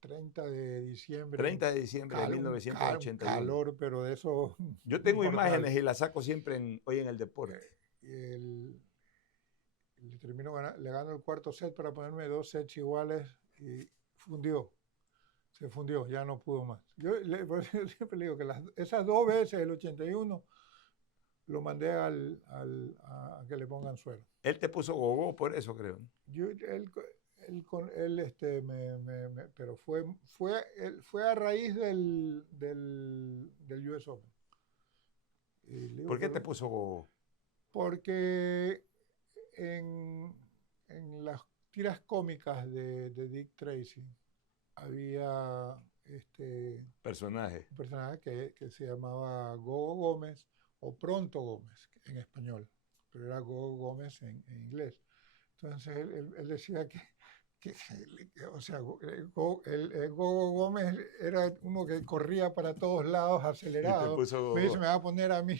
30 de diciembre. 30 de diciembre de 1981. Calor, pero de eso... Yo tengo imágenes y las saco siempre hoy en el deporte. Le ganó el cuarto set para ponerme 2 sets iguales y se fundió, ya no pudo más. Por eso yo siempre le digo que esas 2 veces, el 81, lo mandé a que le pongan suero. Él te puso gogó por eso, creo. Pero fue a raíz del US Open. ¿Por qué te puso gogó? Porque en las tiras cómicas de Dick Tracy había un personaje que se llamaba Gogo Gómez o Pronto Gómez en español, pero era Gogo Gómez en inglés. Entonces él decía o sea, el Gogo Gómez era uno que corría para todos lados acelerado. Me dice, me va a poner a mí,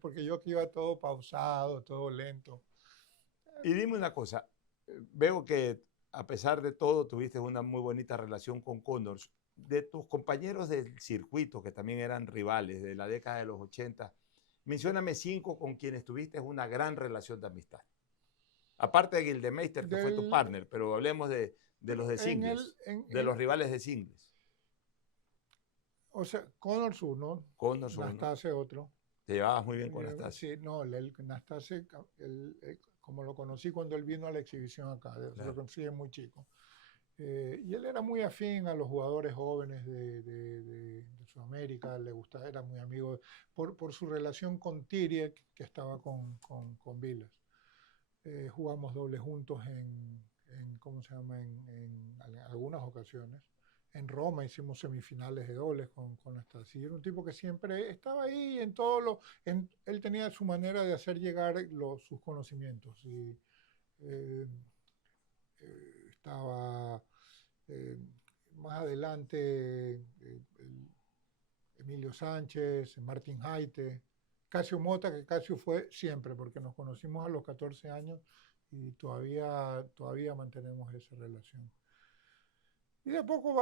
porque yo que iba todo pausado, todo lento. Y dime una cosa, veo que a pesar de todo tuviste una muy bonita relación con Cóndor. De tus compañeros del circuito, que también eran rivales de la década de los 80, mencióname 5 con quienes tuviste una gran relación de amistad. Aparte de Gildemeister, que fue tu partner, pero hablemos de los de singles, de los rivales de singles. O sea, Cóndor uno, Nastase otro. ¿Te llevabas muy bien con Nastase? Sí, no, Nastase, como lo conocí cuando él vino a la exhibición acá, lo conocí muy chico. Y él era muy afín a los jugadores jóvenes de Sudamérica, le gustaba, era muy amigo por su relación con Tiriek, que estaba con Vilas. Jugamos doble juntos en algunas ocasiones. En Roma hicimos semifinales de dobles con Nastase. Era un tipo que siempre estaba ahí en todo él tenía su manera de hacer llegar sus conocimientos. Y estaba más adelante Emilio Sánchez, Martín Jaite, Casio Mota, que Casio fue siempre, porque nos conocimos a los 14 años y todavía mantenemos esa relación. Y de a poco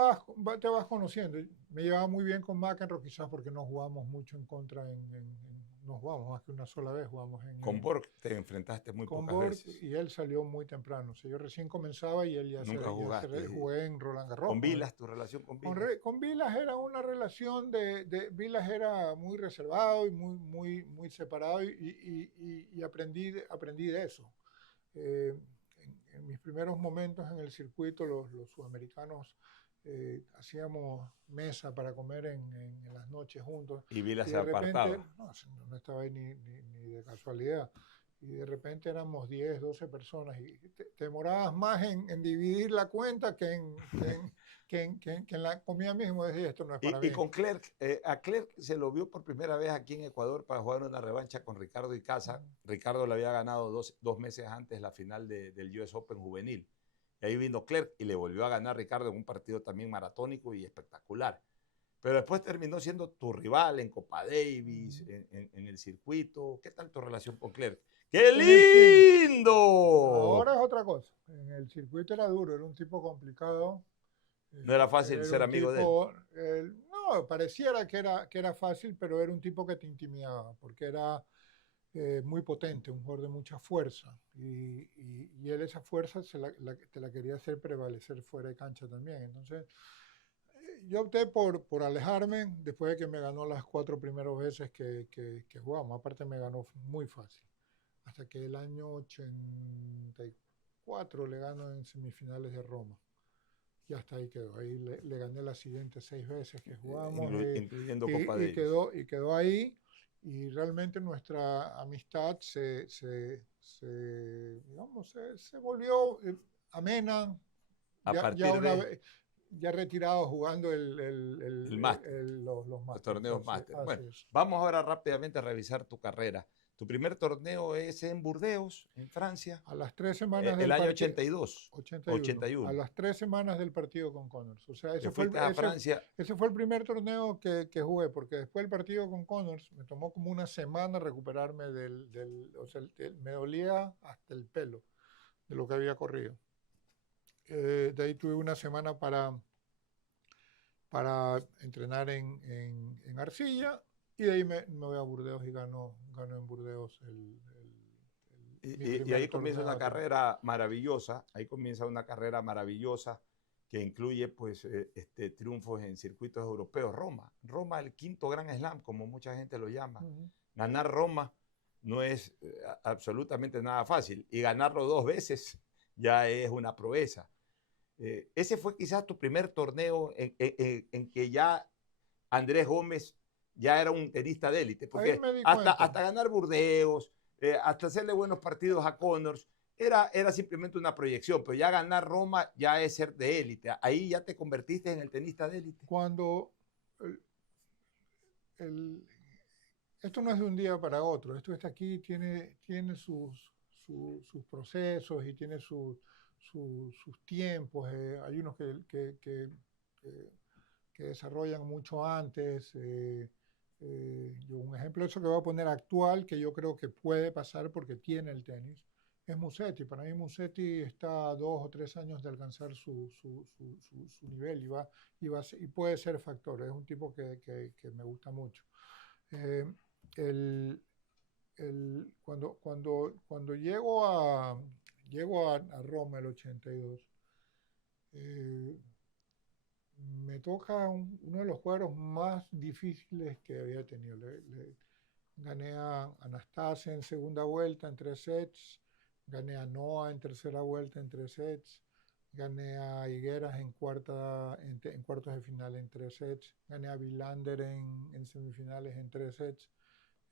te vas conociendo. Me llevaba muy bien con McEnroe, quizás porque no jugamos mucho en contra, no jugamos más que una sola vez. Con Borg te enfrentaste muy pocas veces. Y él salió muy temprano. O sea, yo recién comenzaba y él ya jugué en Roland Garros. ¿Con Vilas, tu relación con Vilas? Con Vilas era una relación Vilas era muy reservado y muy separado y aprendí de eso. En mis primeros momentos en el circuito, los sudamericanos hacíamos mesa para comer en las noches juntos. Y Vilas se apartaba. No estaba ahí ni de casualidad. Y de repente éramos 10, 12 personas y te demorabas más en dividir la cuenta que en la comida misma. Decía, esto no es para mí. Y con Clerc, a Clerc se lo vio por primera vez aquí en Ecuador para jugar una revancha con Ricardo Icaza. Ricardo le había ganado dos meses antes la final del US Open juvenil. Y ahí vino Clerc y le volvió a ganar Ricardo en un partido también maratónico y espectacular. Pero después terminó siendo tu rival en Copa Davis, en el circuito. ¿Qué tal tu relación con Clerc? ¡Qué lindo! Ahora es otra cosa. En el circuito era duro, era un tipo complicado. No era fácil ser amigo de él. No, pareciera que era fácil, pero era un tipo que te intimidaba, porque era muy potente, un jugador de mucha fuerza. Y él esa fuerza te la quería hacer prevalecer fuera de cancha también. Entonces, yo opté por alejarme después de que me ganó las 4 primeras veces que jugamos. Aparte me ganó muy fácil. Hasta que el año 84 le ganó en semifinales de Roma. Y hasta ahí quedó. Ahí le gané las siguientes 6 veces que jugamos. Incluyendo Copa Davis. Y quedó ahí. Y realmente nuestra amistad se volvió amena. Ya retirado jugando los torneos máster. Bueno, vamos ahora rápidamente a revisar tu carrera. Tu primer torneo es en Burdeos, en Francia, A las 3 semanas el del año partido. 82, 81. 81. A las 3 semanas del partido con Connors. O sea, Que fuiste a Francia. ese fue el primer torneo que jugué, porque después del partido con Connors me tomó como una semana recuperarme o sea, me dolía hasta el pelo de lo que había corrido. De ahí tuve una semana para entrenar en Arcilla, y de ahí me voy a Burdeos y gano en Burdeos mi Y primer ahí comienza torneo una ATP. carrera maravillosa, que incluye pues triunfos en circuitos europeos. Roma, el quinto Gran Slam, como mucha gente lo llama. Ganar Roma no es absolutamente nada fácil, y ganarlo 2 veces ya es una proeza. Ese fue quizás tu primer torneo en que ya Andrés Gómez ya era un tenista de élite, Ahí porque me di hasta cuenta. ganar Burdeos, hasta hacerle buenos partidos a Connors, era simplemente una proyección, pero ya ganar Roma ya es ser de élite. Ahí ya te convertiste en el tenista de élite. Cuando el- esto no es de un día para otro, esto está aquí, tiene sus procesos y tiene sus tiempos. Hay unos que desarrollan mucho antes. Un ejemplo de eso que voy a poner actual, que yo creo que puede pasar porque tiene el tenis, es Musetti. Para mí Musetti está a 2 o 3 años de alcanzar su nivel, y puede ser factor. Es un tipo que me gusta mucho. El, cuando llego a Roma el 82, me toca uno de los cuadros más difíciles que había tenido. Gané a Anastasia en segunda vuelta en 3 sets, gané a Noah en tercera vuelta en 3 sets, gané a Higueras en cuartos de final en 3 sets, gané a Villander en semifinales en 3 sets,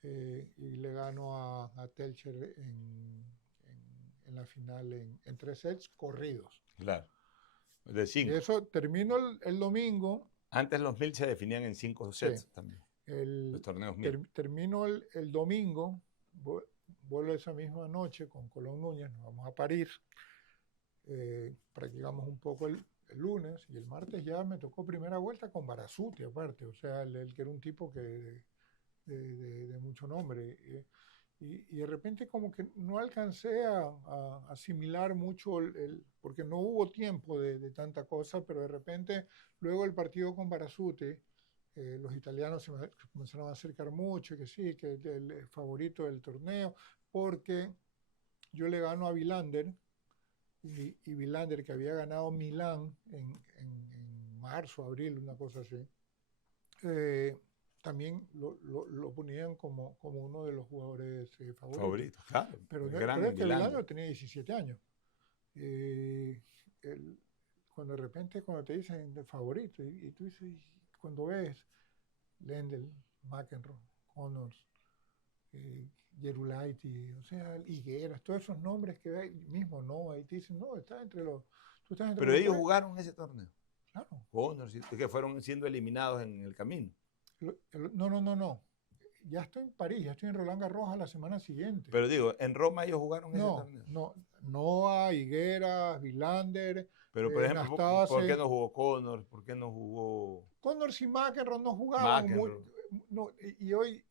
y le gano a Telcher en la final en 3 sets corridos. Claro, de Y 5. eso terminó el domingo. Antes los 1000 se definían en 5 sets también. Los torneos 1000. Terminó el domingo, vuelvo esa misma noche con Colón Núñez, nos vamos a París, practicamos un poco el lunes, y el martes ya me tocó primera vuelta con Barasuti aparte, o sea, el que era un tipo de mucho nombre. Y de repente como que no alcancé a asimilar mucho, porque no hubo tiempo de tanta cosa, pero de repente luego el partido con Barasuti, los italianos se comenzaron a acercar mucho, que sí, que el favorito del torneo, porque yo le gano a Villander, y Villander, que había ganado Milán en marzo, abril, una cosa así, también lo ponían como uno de los jugadores favoritos. Claro. Pero El es gran que Villander. Villander tenía 17 años. Cuando de repente te dicen de favorito, y tú dices, cuando ves Lendl, McEnroe, Connors, Gerulaiti, o sea, Higueras, todos esos nombres que hay mismo, ¿no? Ahí te dicen, no, está entre los... Tú estás entre Pero los ellos 3. jugaron ese torneo. Claro. Connors, que fueron siendo eliminados en el camino. No. Ya estoy en París, ya estoy en Roland Garros la semana siguiente. Pero digo, en Roma ellos jugaron ese torneo. No, Noah, Higueras, Villander. Pero por ejemplo, Nastase. ¿por qué no jugó Connors? ¿Por qué no jugó Connors y McEnroe no jugaban y hoy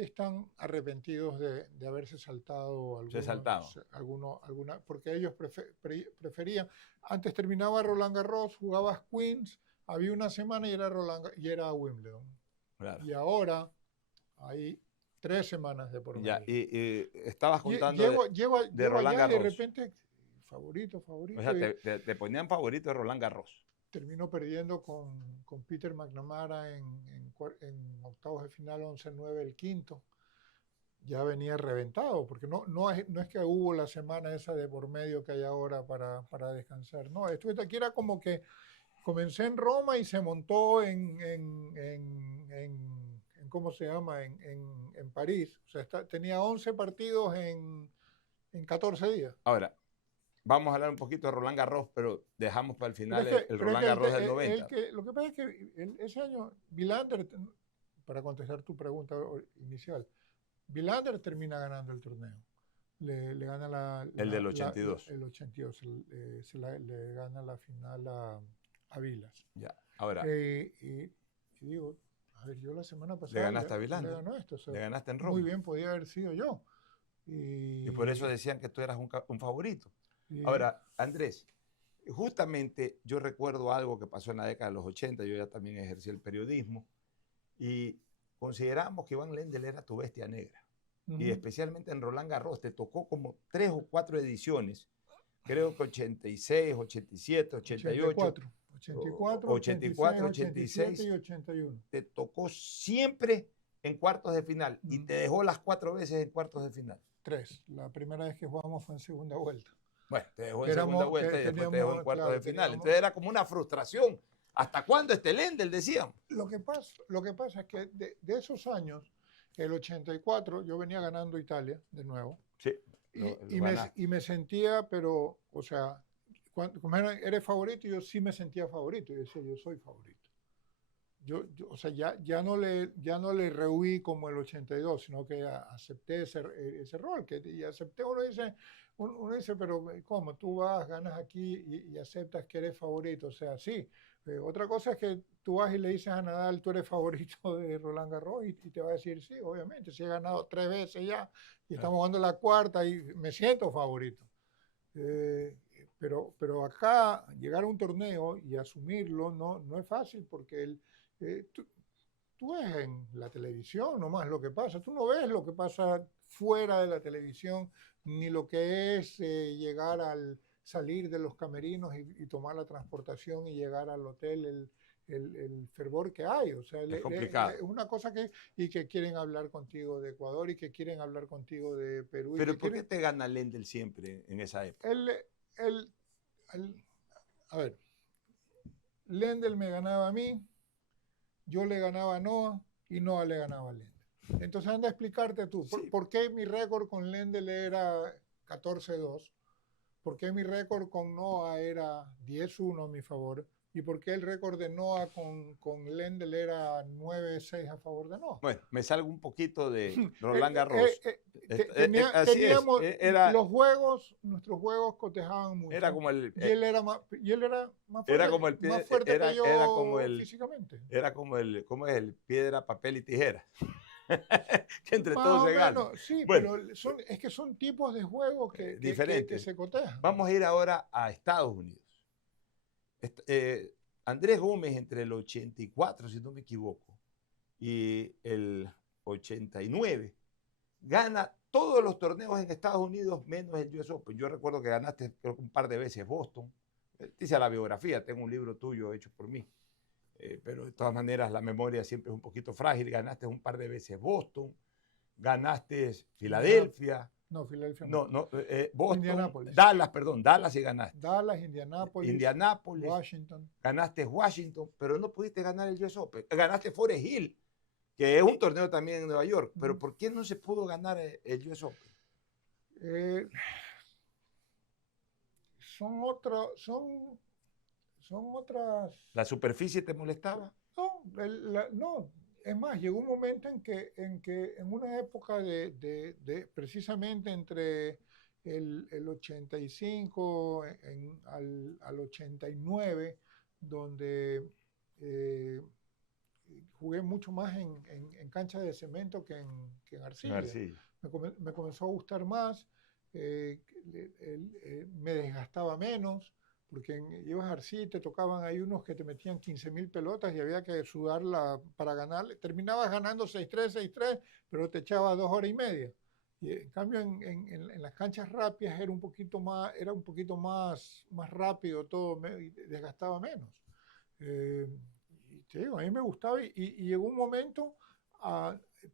están arrepentidos de haberse saltado porque ellos preferían. Antes terminaba Roland Garros, jugabas Queens, había una semana y era Wimbledon. Claro. Y ahora hay 3 semanas de por medio. Y estabas contando de Roland Garros. Y de repente, favorito. O sea, te ponían favorito de Roland Garros. Terminó perdiendo con Peter McNamara en octavos de final, 11-9 el quinto. Ya venía reventado, porque no es que hubo la semana esa de por medio que hay ahora para descansar. No, esto aquí era como que comencé en Roma y se montó ¿cómo se llama? En París. O sea, tenía 11 partidos en 14 días. Ahora, vamos a hablar un poquito de Roland Garros, pero dejamos para el final el Roland Garros del 90. Lo que pasa es que ese año, Villander, para contestar tu pregunta inicial, Villander termina ganando el torneo. Le gana el del 82. El 82. Le gana la final a Vilas. Ya. Ahora. Y digo, a ver, yo la semana pasada le ganaste a Villander. Le ganó esto. O sea, le ganaste en Roma. Muy bien podía haber sido yo. Y por eso decían que tú eras un favorito. Ahora, Andrés, justamente yo recuerdo algo que pasó en la década de los 80, yo ya también ejercí el periodismo, y consideramos que Iván Lendl era tu bestia negra. Y especialmente en Roland Garros, te tocó como 3 o 4 ediciones, creo que 86, 87, 88. 84, 86 y 81. Te tocó siempre en cuartos de final y te dejó las 4 veces en cuartos de final. 3. La primera vez que jugamos fue en segunda vuelta. Bueno, te dejó en segunda vuelta y después te dejó en cuartos de final. Entonces era como una frustración. ¿Hasta cuándo este Lendl, decían? Lo que pasa es que de esos años, el 84, yo venía ganando Italia de nuevo. Sí. Y me sentía, pero, o sea, como eres favorito, yo sí me sentía favorito. Y decía, yo soy favorito. O sea, ya no le rehuí como el 82, sino que acepté ese rol. Y acepté, uno dice, pero ¿cómo? Tú ganas aquí y aceptas que eres favorito. O sea, sí. Otra cosa es que tú vas y le dices a Nadal, tú eres favorito de Roland Garros, y te va a decir, sí, obviamente, si he ganado 3 veces ya, y estamos jugando la cuarta y me siento favorito. Pero acá, llegar a un torneo y asumirlo no es fácil, porque tú ves en la televisión nomás lo que pasa, tú no ves lo que pasa fuera de la televisión, ni lo que es llegar al salir de los camerinos y tomar la transportación y llegar al hotel, el fervor que hay. O sea, es complicado. Es una cosa que quieren hablar contigo de Ecuador y que quieren hablar contigo de Perú. Pero ¿por qué te gana Lendl siempre en esa época? A ver, Lendl me ganaba a mí, yo le ganaba a Noah y Noah le ganaba a Lendl. Entonces anda a explicarte tú, sí. ¿Por qué mi récord con Lendl era 14-2? ¿Por qué mi récord con Noah era 10-1 a mi favor? ¿Y por qué el récord de Noah con Lendl era 9-6 a favor de Noah? Bueno, me salgo un poquito de Roland Garros. Teníamos los juegos, nuestros juegos cotejaban mucho. Era como el... y él era más fuerte, era como el más fuerte que yo era como físicamente. Era como ¿cómo es? El piedra, papel y tijera. Que entre todos se ganan. Sí, bueno, pero es que son tipos de juegos que se cotejan. Vamos a ir ahora a Estados Unidos. Andrés Gómez, entre el 84, si no me equivoco, y el 89, gana todos los torneos en Estados Unidos menos el US Open. Yo recuerdo que ganaste, creo que un par de veces Boston. Dice la biografía, tengo un libro tuyo hecho por mí. Pero de todas maneras la memoria siempre es un poquito frágil. Ganaste un par de veces Boston, ganaste Filadelfia. No, Filadelfia no. Boston, Indianápolis. Dallas y ganaste. Dallas, Indianápolis, Washington. Ganaste Washington, pero no pudiste ganar el US Open. Ganaste Forest Hill, que es un torneo también en Nueva York. Pero ¿por qué no se pudo ganar el US Open? Son otras... ¿La superficie te molestaba? No, es más, llegó un momento en que en una época precisamente entre el 85 al 89, donde jugué mucho más en cancha de cemento que en arcilla. Me comenzó a gustar más, me desgastaba menos, porque ibas a Arcilla y te tocaban ahí unos que te metían 15.000 pelotas y había que sudarla para ganar. Terminabas ganando 6-3, 6-3, pero te echaba 2 horas y media. Y en cambio en las canchas rápidas era un poquito más rápido todo, y desgastaba menos. Y te digo, a mí me gustaba y llegó un momento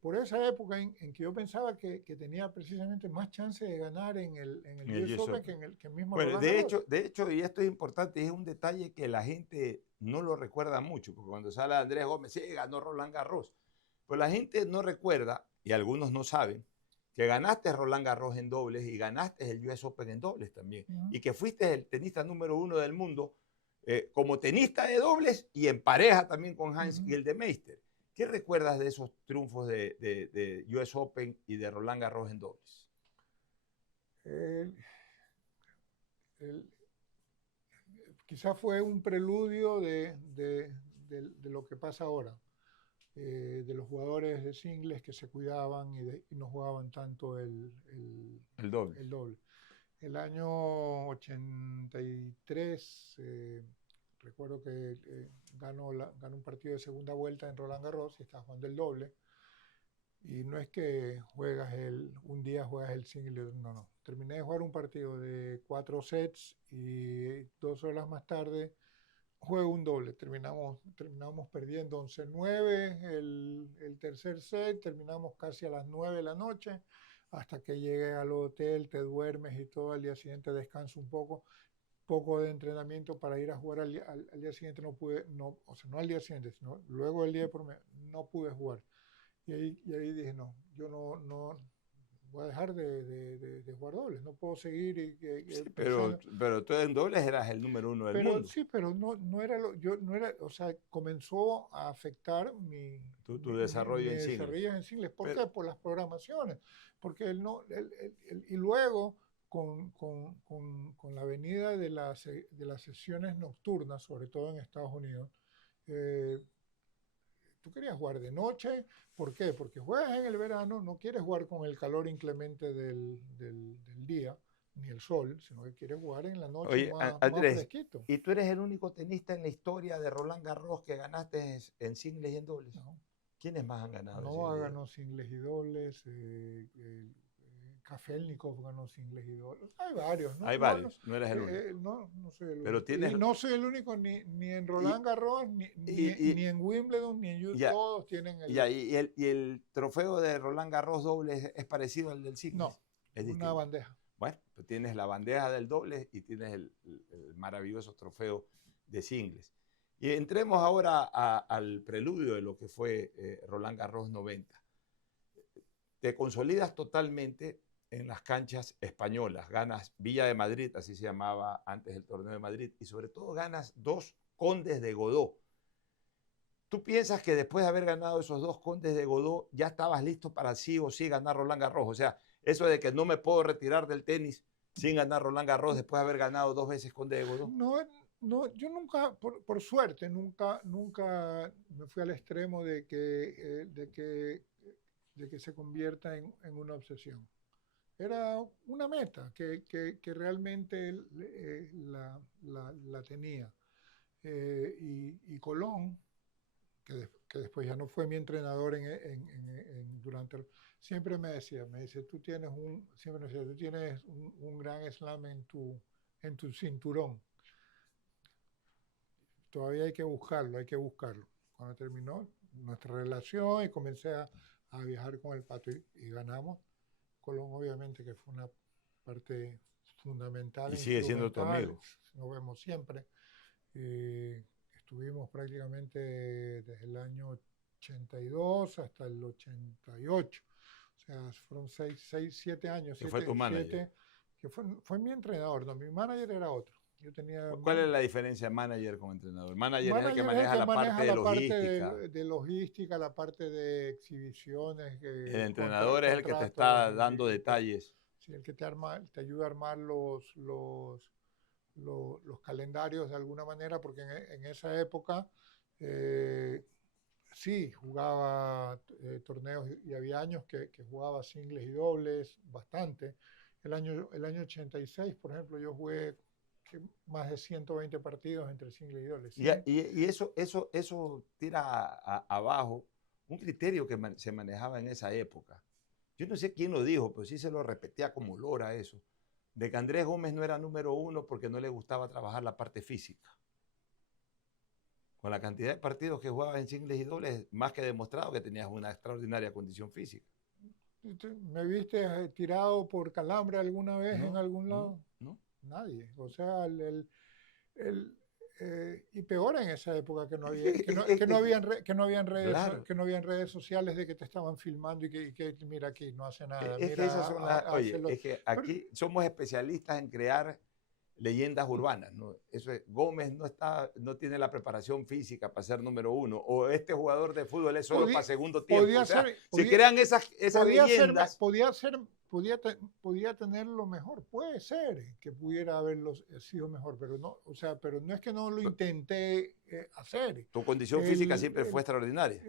por esa época en que yo pensaba que tenía precisamente más chance de ganar en el US Open que el mismo Bueno, Roland Garros. de hecho, y esto es importante, es un detalle que la gente no lo recuerda mucho, porque cuando sale Andrés Gómez, sí, ganó Roland Garros, pues la gente no recuerda, y algunos no saben, que ganaste Roland Garros en dobles y ganaste el US Open en dobles también, y que fuiste el tenista número 1 del mundo como tenista de dobles y en pareja también con Hans Gildemeister. ¿Qué recuerdas de esos triunfos de US Open y de Roland Garros en dobles? El- el- Quizás fue un preludio de lo que pasa ahora, de los jugadores de singles que se cuidaban y no jugaban tanto El doble. el doble. El año 83, recuerdo que ganó un partido de segunda vuelta en Roland Garros y estaba jugando el doble. Y no es que un día juegas el single, no. Terminé de jugar un partido de 4 sets y 2 horas más tarde juego un doble. Terminamos perdiendo 11-9 el tercer set, terminamos casi a las 9 de la noche, hasta que llegué al hotel, te duermes y todo, al día siguiente descanso un poco de entrenamiento para ir a jugar al día siguiente. No pude, no, o sea, no al día siguiente, sino luego del día por medio, no pude jugar. Y ahí dije, no, yo no voy a dejar de jugar dobles, no puedo seguir Sí, pensando. pero tú en dobles eras el número 1 del Pero mundo. sí, pero no era no era, o sea, comenzó a afectar Tu desarrollo mi en singles. desarrollo en singles. ¿Por Pero- qué? Por las programaciones. Porque y luego con la venida de las sesiones nocturnas, sobre todo en Estados Unidos, eh, tú querías jugar de noche. ¿Por qué? Porque juegas en el verano, no quieres jugar con el calor inclemente del día, ni el sol, sino que quieres jugar en la noche Oye, más Andrés, fresquito. ¿y tú eres el único tenista en la historia de Roland Garros que ganaste en singles y en dobles? ¿No? ¿Quiénes más han ganado en Nova singles y ganó dobles? singles y dobles, Kafelnikov ganó singles y dobles. Hay varios, ¿no? Hay varios, no eres el único. No soy el Pero único. tienes... Y no soy el único ni en Y, Roland Garros, y, ni en Wimbledon, ni en ya, todos tienen y el trofeo de Roland Garros doble es parecido al del singles. No, Es una distinto. bandeja. Bueno, pues tienes la bandeja del doble y tienes el maravilloso trofeo de singles. Y entremos ahora al preludio de lo que fue Roland Garros 90. Te consolidas totalmente en las canchas españolas, ganas Villa de Madrid, así se llamaba antes el torneo de Madrid, y sobre todo ganas 2 Condes de Godó. ¿Tú piensas que después de haber ganado esos 2 Condes de Godó ya estabas listo para sí o sí ganar Roland Garros? O sea, eso de que no me puedo retirar del tenis sin ganar Roland Garros después de haber ganado 2 veces Conde de Godó. Yo nunca, por suerte, nunca me fui al extremo de que se convierta en una obsesión. Era una meta que realmente la tenía. Y Colón, que después ya no fue mi entrenador siempre me dice, tú tienes un gran slam en tu cinturón. Todavía hay que buscarlo. Cuando terminó nuestra relación y comencé a viajar con el Pato y ganamos, Colón obviamente que fue una parte fundamental. Y sigue siendo tu amigo. Nos vemos siempre. Estuvimos prácticamente desde el año 82 hasta el 88. O sea, fueron 7 años. Que fue tu manager. Que fue mi entrenador, no, mi manager era otro. Yo tenía, ¿Cuál es la diferencia de manager con entrenador? Manager es el que maneja la maneja parte de logística. de logística, la parte de exhibiciones. El entrenador es el que te está dando detalles. Sí, el que te ayuda a armar los calendarios de alguna manera, porque en esa época sí jugaba torneos y había años que jugaba singles y dobles bastante. El año 86, por ejemplo, yo jugué más de 120 partidos entre singles y dobles. ¿Sí? Y eso tira abajo un criterio que se manejaba en esa época. Yo no sé quién lo dijo, pero sí se lo repetía como lora eso, de que Andrés Gómez no era número 1 porque no le gustaba trabajar la parte física. Con la cantidad de partidos que jugabas en singles y dobles, más que demostrado que tenías una extraordinaria condición física. ¿Me viste tirado por calambre alguna vez en algún lado? No. Nadie. O sea, y peor en esa época que no habían redes, claro. Que no habían redes sociales de que te estaban filmando y que mira aquí no hace nada. Es que aquí somos especialistas en crear leyendas urbanas, ¿no? Eso es, Gómez no tiene la preparación física para ser número 1, o este jugador de fútbol es solo para segundo tiempo. O sea, si crean esas leyendas... Podía tenerlo mejor, puede ser que pudiera haberlo sido mejor, pero no es que no lo intenté hacer. Tu condición física siempre fue extraordinaria.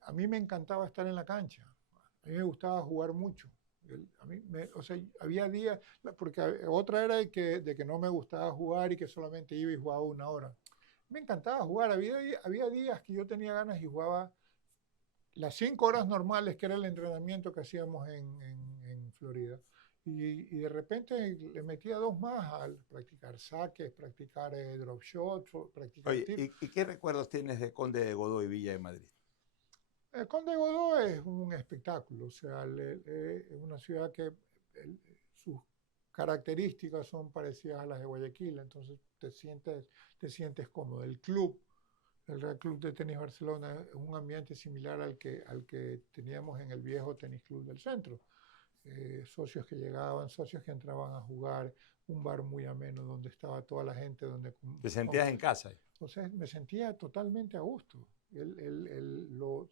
A mí me encantaba estar en la cancha, a mí me gustaba jugar mucho. Había días, porque otra era de que no me gustaba jugar y que solamente iba y jugaba 1 hora. Me encantaba jugar, había días que yo tenía ganas y jugaba las 5 horas normales, que era el entrenamiento que hacíamos en Florida. Y de repente le metía 2 más al practicar saques, practicar drop shots, practicar tiros. ¿Y qué recuerdos tienes de Conde de Godó y Villa de Madrid? El Conde de Godó es un espectáculo, o sea, es una ciudad que sus características son parecidas a las de Guayaquil, entonces te sientes cómodo. El Real Club de Tenis Barcelona es un ambiente similar al que teníamos en el viejo Tenis Club del Centro. Socios que llegaban, socios que entraban a jugar, un bar muy ameno donde estaba toda la gente. ¿Te sentías en casa? O sea, me sentía totalmente a gusto. El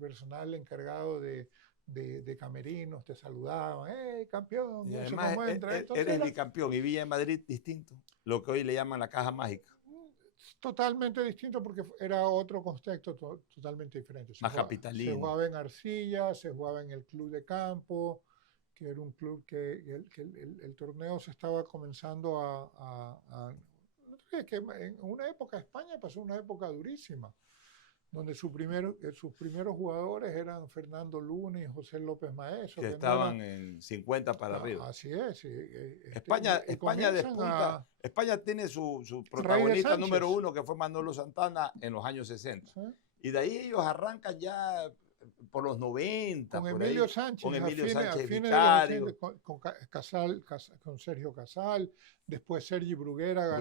personal encargado de camerinos te saludaban, ¡hey, campeón! Y además eres bicampeón, y Villa de Madrid distinto, lo que hoy le llaman la caja mágica. Totalmente distinto porque era otro contexto totalmente diferente. Más capitalino. Se jugaba en arcilla, se jugaba en el club de campo, que era un club que el torneo se estaba comenzando que en una época España pasó una época durísima, donde sus primeros jugadores eran Fernando Luna y José López Maeso. Que estaban en 50 para arriba. Así es. España despunta. España tiene su protagonista número 1, que fue Manolo Santana en los años 60. ¿Sí? Y de ahí ellos arrancan ya por los 90. Con Emilio Sánchez. Con Emilio Sánchez Vicario. Con Sergio Casal. Después Sergi Bruguera.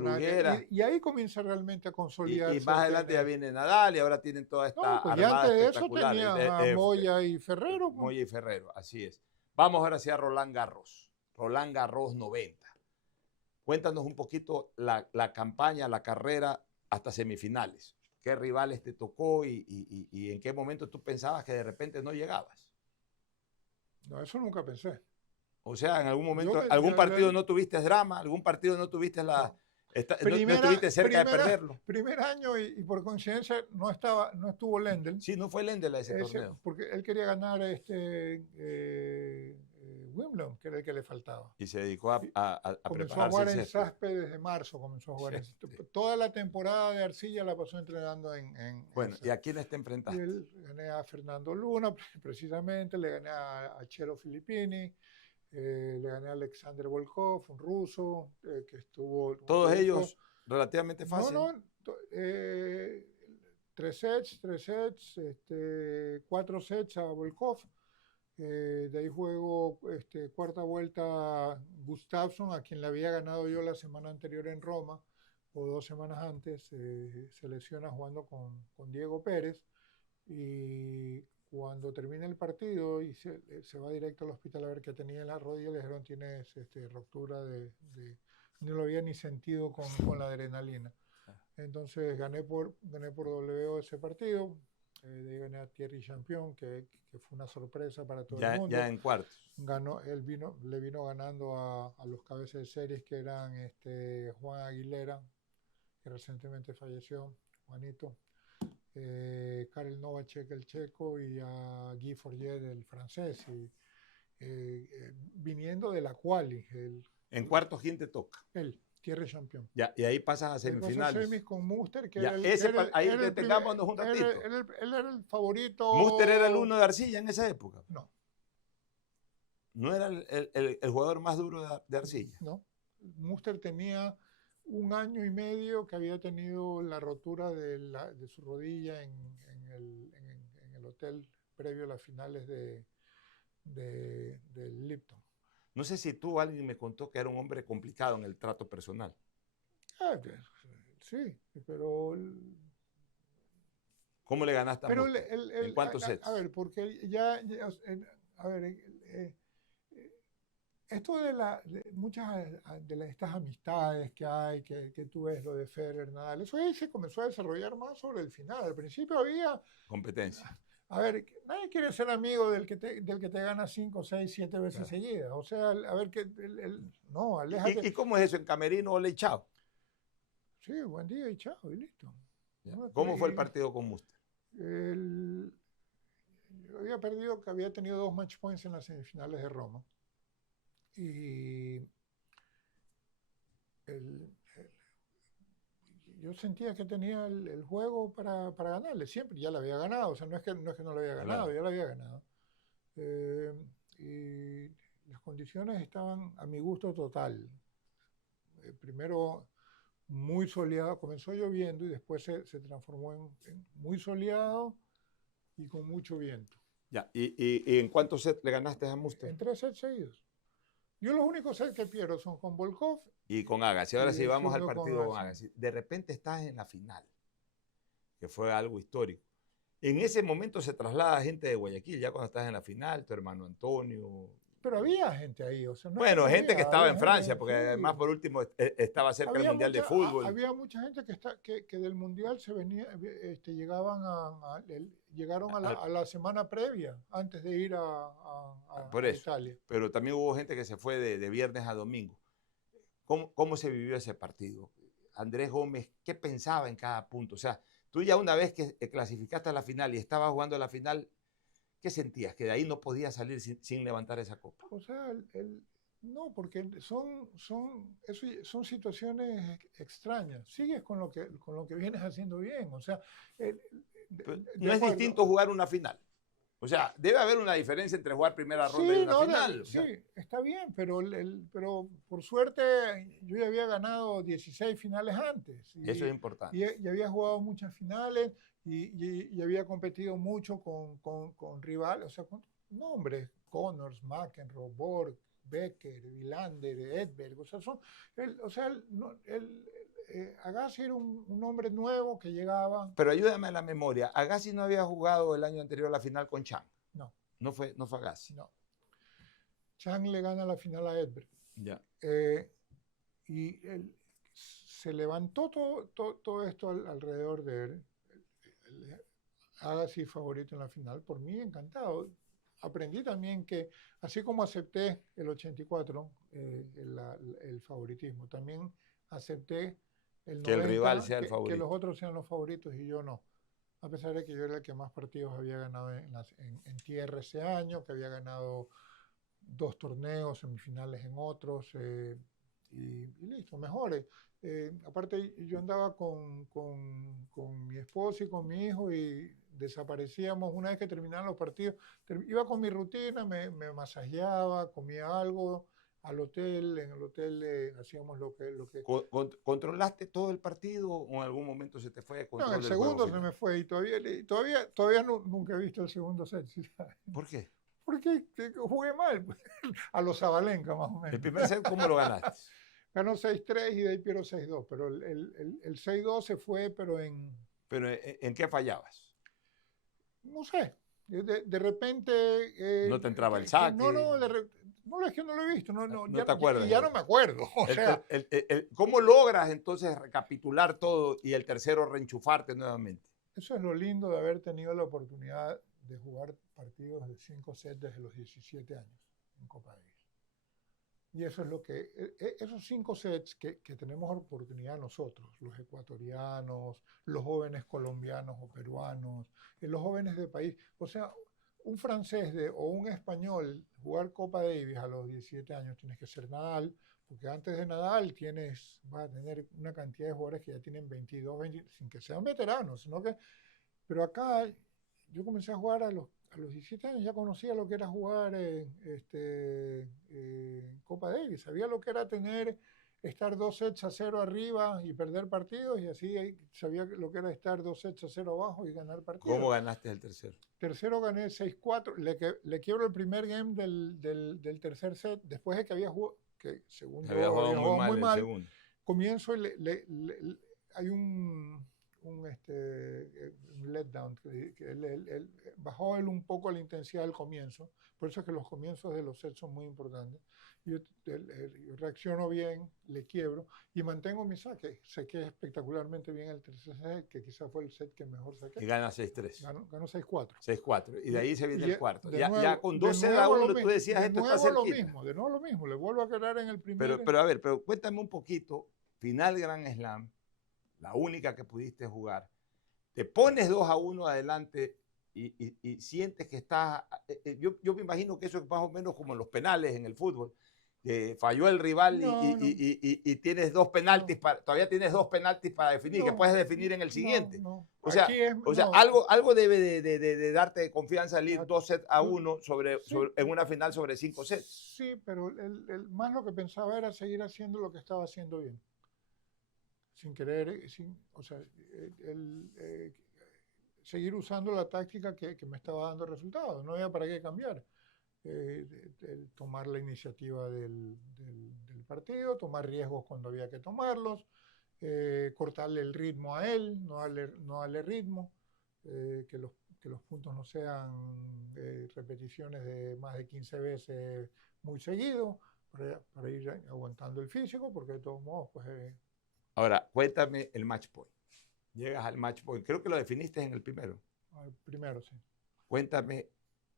Y ahí comienza realmente a consolidarse. Y más adelante ya viene Nadal y ahora tienen toda esta armada. Y antes de eso tenía a Moya y Ferrero. Moya y Ferrero, así es. Vamos ahora hacia Roland Garros. Roland Garros 90. Cuéntanos un poquito la campaña, la carrera hasta semifinales. ¿Qué rivales te tocó y en qué momento tú pensabas que de repente no llegabas? No, eso nunca pensé. O sea, en algún momento, algún partido no tuviste drama, algún partido no tuviste no estuviste cerca de perderlo. Primer año y por coincidencia no estuvo Lendl. Sí, no fue Lendl a ese torneo. Porque él quería ganar Wimbledon, que era el que le faltaba. Y se dedicó a prepararse. Comenzó a jugar en Saspe desde marzo, toda la temporada de arcilla la pasó entrenando Bueno, ¿y a quiénes te enfrentaste? Gané a Fernando Luna, precisamente, le gané a Chelo Filippini, le gané a Alexander Volkov, un ruso, que estuvo... ¿Todos ellos relativamente fácil? No, 3 sets, 4 sets a Volkov. De ahí juego cuarta vuelta Gustafsson, a quien le había ganado yo la semana anterior en Roma, o 2 semanas antes. Se lesiona jugando con Diego Pérez, y cuando termina el partido y se va directo al hospital a ver qué tenía en la rodilla, le dijeron: tienes ruptura no lo había ni sentido con la adrenalina. Entonces gané por WO ese partido. De ahí gané a Thierry Champion, que fue una sorpresa para todo el mundo. Ya en cuartos. Le vino ganando a los cabezas de series, que eran Juan Aguilera, que recientemente falleció, Juanito, Karel Novacek, el checo, y a Guy Forget, el francés. Y viniendo de la quali. ¿En cuartos quién te toca? Él. Thierry Champion. Ya, y ahí pasas a semifinales. Semis con Muster, que ya, ahí detengámonos un ratito. Él era el favorito. ¿Muster era el 1 de arcilla en esa época? No. ¿No era el jugador más duro de arcilla? No. Muster tenía 1 año y medio que había tenido la rotura de su rodilla en el hotel previo a las finales del Lipton. No sé si alguien me contó que era un hombre complicado en el trato personal. Sí, pero... ¿Cómo le ganaste a Muster? ¿En cuántos sets? A ver, porque Esto de muchas de estas amistades que hay, que tú ves lo de Federer, Nadal, eso ahí se comenzó a desarrollar más sobre el final. Al principio había, Competencia. a ver, nadie quiere ser amigo del que te gana 5, 6, 7 veces Claro. seguidas. O sea, a ver, no, aléjate. ¿Y cómo es eso en camerino? Ole, chao. Sí, buen día y chao, y listo. ¿No? ¿Cómo fue el partido con Muster? El- yo había perdido, que había tenido 2 match points en las semifinales de Roma. Y el- yo sentía que tenía el juego para ganarle, siempre, ya lo había ganado, o sea, no es que no lo había ganado, Claro. ya lo había ganado. Eh, y las condiciones estaban a mi gusto total. Primero, muy soleado, comenzó lloviendo y después se transformó en muy soleado y con mucho viento. Ya. ¿Y en cuántos sets le ganaste a Muster? En 3 sets seguidos. Yo los únicos sets que pierdo son con Volkov. Y con Agassi. Ahora Y sí, vamos al sigo con partido con Agassi. Agassi. De repente estás en la final, que fue algo histórico. En ese momento se traslada gente de Guayaquil, ya cuando estás en la final, tu hermano Antonio. Pero había gente ahí, o sea, no es Bueno, no gente que había, estaba había en Francia, gente, porque sí. además por último estaba cerca del Había Mundial de mucha, Fútbol. había mucha gente que del Mundial se venía, llegaron a la semana previa, antes de ir Por a eso. Italia. Pero también hubo gente que se fue de viernes a domingo. ¿Cómo se vivió ese partido? Andrés Gómez, ¿qué pensaba en cada punto? O sea, tú ya una vez que clasificaste a la final y estabas jugando a la final, ¿qué sentías? Que de ahí no podías salir sin levantar esa copa. O sea, no, porque son situaciones extrañas. Sigues con lo que vienes haciendo bien. O sea, No es distinto jugar una final. O sea, debe haber una diferencia entre jugar primera ronda y una final. Sí, está bien, pero por suerte yo ya había ganado 16 finales antes. Eso es importante. Y había jugado muchas finales y había competido mucho con rivales, o sea, con nombres, Connors, McEnroe, Borg, Becker, Wilander, Edberg, o sea, Agassi era un hombre nuevo que llegaba. Pero ayúdame a la memoria. Agassi no había jugado el año anterior la final con Chang. No. No fue Agassi. No. Chang le gana la final a Edberg. Ya. Y se levantó todo esto alrededor de él. Agassi favorito en la final. Por mí, encantado. Aprendí también que, así como acepté el 84, el favoritismo, también acepté el 90, que el rival sea el favorito. Que los otros sean los favoritos y yo no. A pesar de que yo era el que más partidos había ganado en tierra ese año, que había ganado 2 torneos, semifinales en otros, y listo, mejores. Aparte, yo andaba con mi esposo y con mi hijo y desaparecíamos una vez que terminaban los partidos. Iba con mi rutina, me masajeaba, comía algo. Al hotel, en el hotel hacíamos lo que... ¿Controlaste todo el partido o en algún momento se te fue de control? No, el segundo se me fue y todavía nunca he visto el segundo set. ¿Sí? ¿Por qué? Porque jugué mal, a los Zabalenka más o menos. ¿El primer set cómo lo ganaste? Ganó 6-3 y de ahí pierdo 6-2, pero el 6-2 se fue, pero en... ¿Pero en qué fallabas? No sé, de repente... ¿No te entraba el saque? No, es que no lo he visto. No te acuerdas. Y ya no me acuerdo. O sea, ¿Cómo logras entonces recapitular todo y el tercero reenchufarte nuevamente? Eso es lo lindo de haber tenido la oportunidad de jugar partidos de 5 sets desde los 17 años en Copa Davis. Y eso es lo que, esos 5 sets que tenemos oportunidad nosotros, los ecuatorianos, los jóvenes colombianos o peruanos, los jóvenes de país, o sea, un francés o un español jugar Copa Davis a los 17 años tienes que ser Nadal, porque antes de Nadal vas a tener una cantidad de jugadores que ya tienen 22, 20, sin que sean veteranos, sino que, pero acá yo comencé a jugar a los 17 años, ya conocía lo que era jugar Copa Davis, sabía lo que era estar 2-0 arriba y perder partidos, y así sabía lo que era estar 2-0 abajo y ganar partidos. ¿Cómo ganaste el tercero? Tercero gané 6-4, le quiebro el primer game del tercer set, después de que había jugado, que según yo había jugado muy mal, comienzo y hay un un letdown. Que él bajó él un poco la intensidad del comienzo, por eso es que los comienzos de los sets son muy importantes. Yo reacciono bien, le quiebro y mantengo mi saque. Saqué espectacularmente bien el tercer set, que quizás fue el set que mejor saqué. Y gana 6-3. Ganó 6-4. 6-4. Y de ahí se viene el cuarto. Nuevo, ya con 12-1 tú decías esto está cerquita. De nuevo lo mismo. Le vuelvo a quedar en el primer. Pero a ver, cuéntame un poquito. Final Grand Slam, la única que pudiste jugar. Te pones 2-1 adelante y sientes que estás. Yo me imagino que eso es más o menos como en los penales en el fútbol. Que falló el rival y tienes 2 penaltis, todavía tienes 2 penaltis para definir, que puedes definir en el siguiente. O sea, algo debe de darte confianza al ir 2-1 en una final sobre 5 sets. Sí, pero más lo que pensaba era seguir haciendo lo que estaba haciendo bien. Sin querer, seguir usando la táctica que me estaba dando resultados. No había para qué cambiar. Tomar la iniciativa del partido, tomar riesgos cuando había que tomarlos, cortarle el ritmo a él, no darle ritmo, que los puntos no sean repeticiones de más de 15 veces muy seguido, para ir aguantando el físico, porque de todos modos, pues... Ahora, cuéntame el match point. Llegas al match point, creo que lo definiste en el primero. El primero, sí. Cuéntame,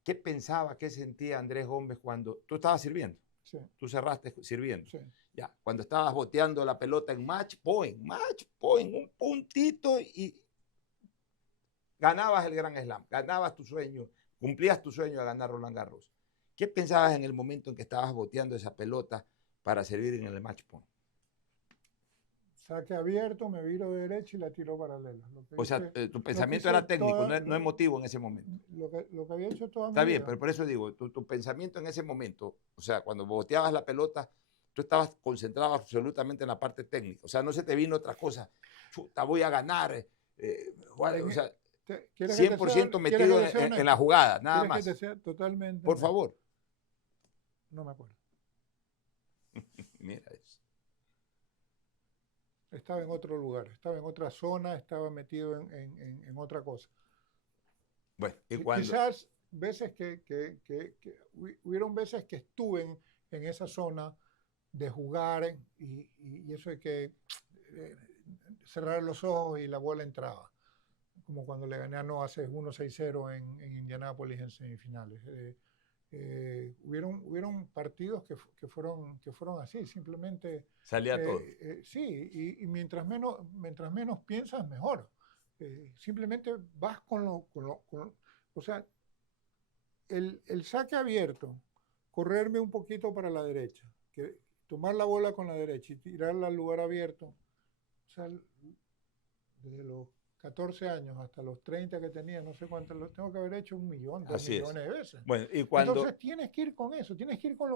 ¿qué pensaba, qué sentía Andrés Gómez cuando tú estabas sirviendo? Sí. Tú cerraste sirviendo. Sí. Ya, cuando estabas boteando la pelota en match point, un puntito y ganabas el Grand Slam, ganabas tu sueño, cumplías tu sueño de ganar Roland Garros. ¿Qué pensabas en el momento en que estabas boteando esa pelota para servir en el match point? Saque abierto, me viro de derecha y la tiro paralela. O sea, tu pensamiento era técnico, no emotivo en ese momento. Lo que había hecho toda mi vida. Está bien, vida. pero por eso digo, tu pensamiento en ese momento, o sea, cuando boteabas la pelota, tú estabas concentrado absolutamente en la parte técnica. O sea, no se te vino otra cosa. Chuta, voy a ganar. O sea, 100% metido en la jugada, nada más. Que te sea totalmente por favor. No me acuerdo. Mira eso. Estaba en otro lugar, estaba en otra zona, estaba metido en otra cosa. Bueno, ¿y cuando? Quizás veces hubieron veces que estuve en esa zona de jugar y eso hay que cerrar los ojos y la bola entraba. Como cuando le gané a Noah 6-1, 6-0 en Indianápolis en semifinales. Hubieron partidos que fueron así, simplemente... Salía todo. Sí, y mientras menos piensas, mejor. Simplemente vas o sea, el saque abierto, correrme un poquito para la derecha, tomar la bola con la derecha y tirarla al lugar abierto, o sea, desde los 14 años hasta los 30 que tenía, no sé cuántos, los tengo que haber hecho 1 millón, 2 millones de veces. Bueno, y cuando... Entonces tienes que ir con eso, tienes que ir con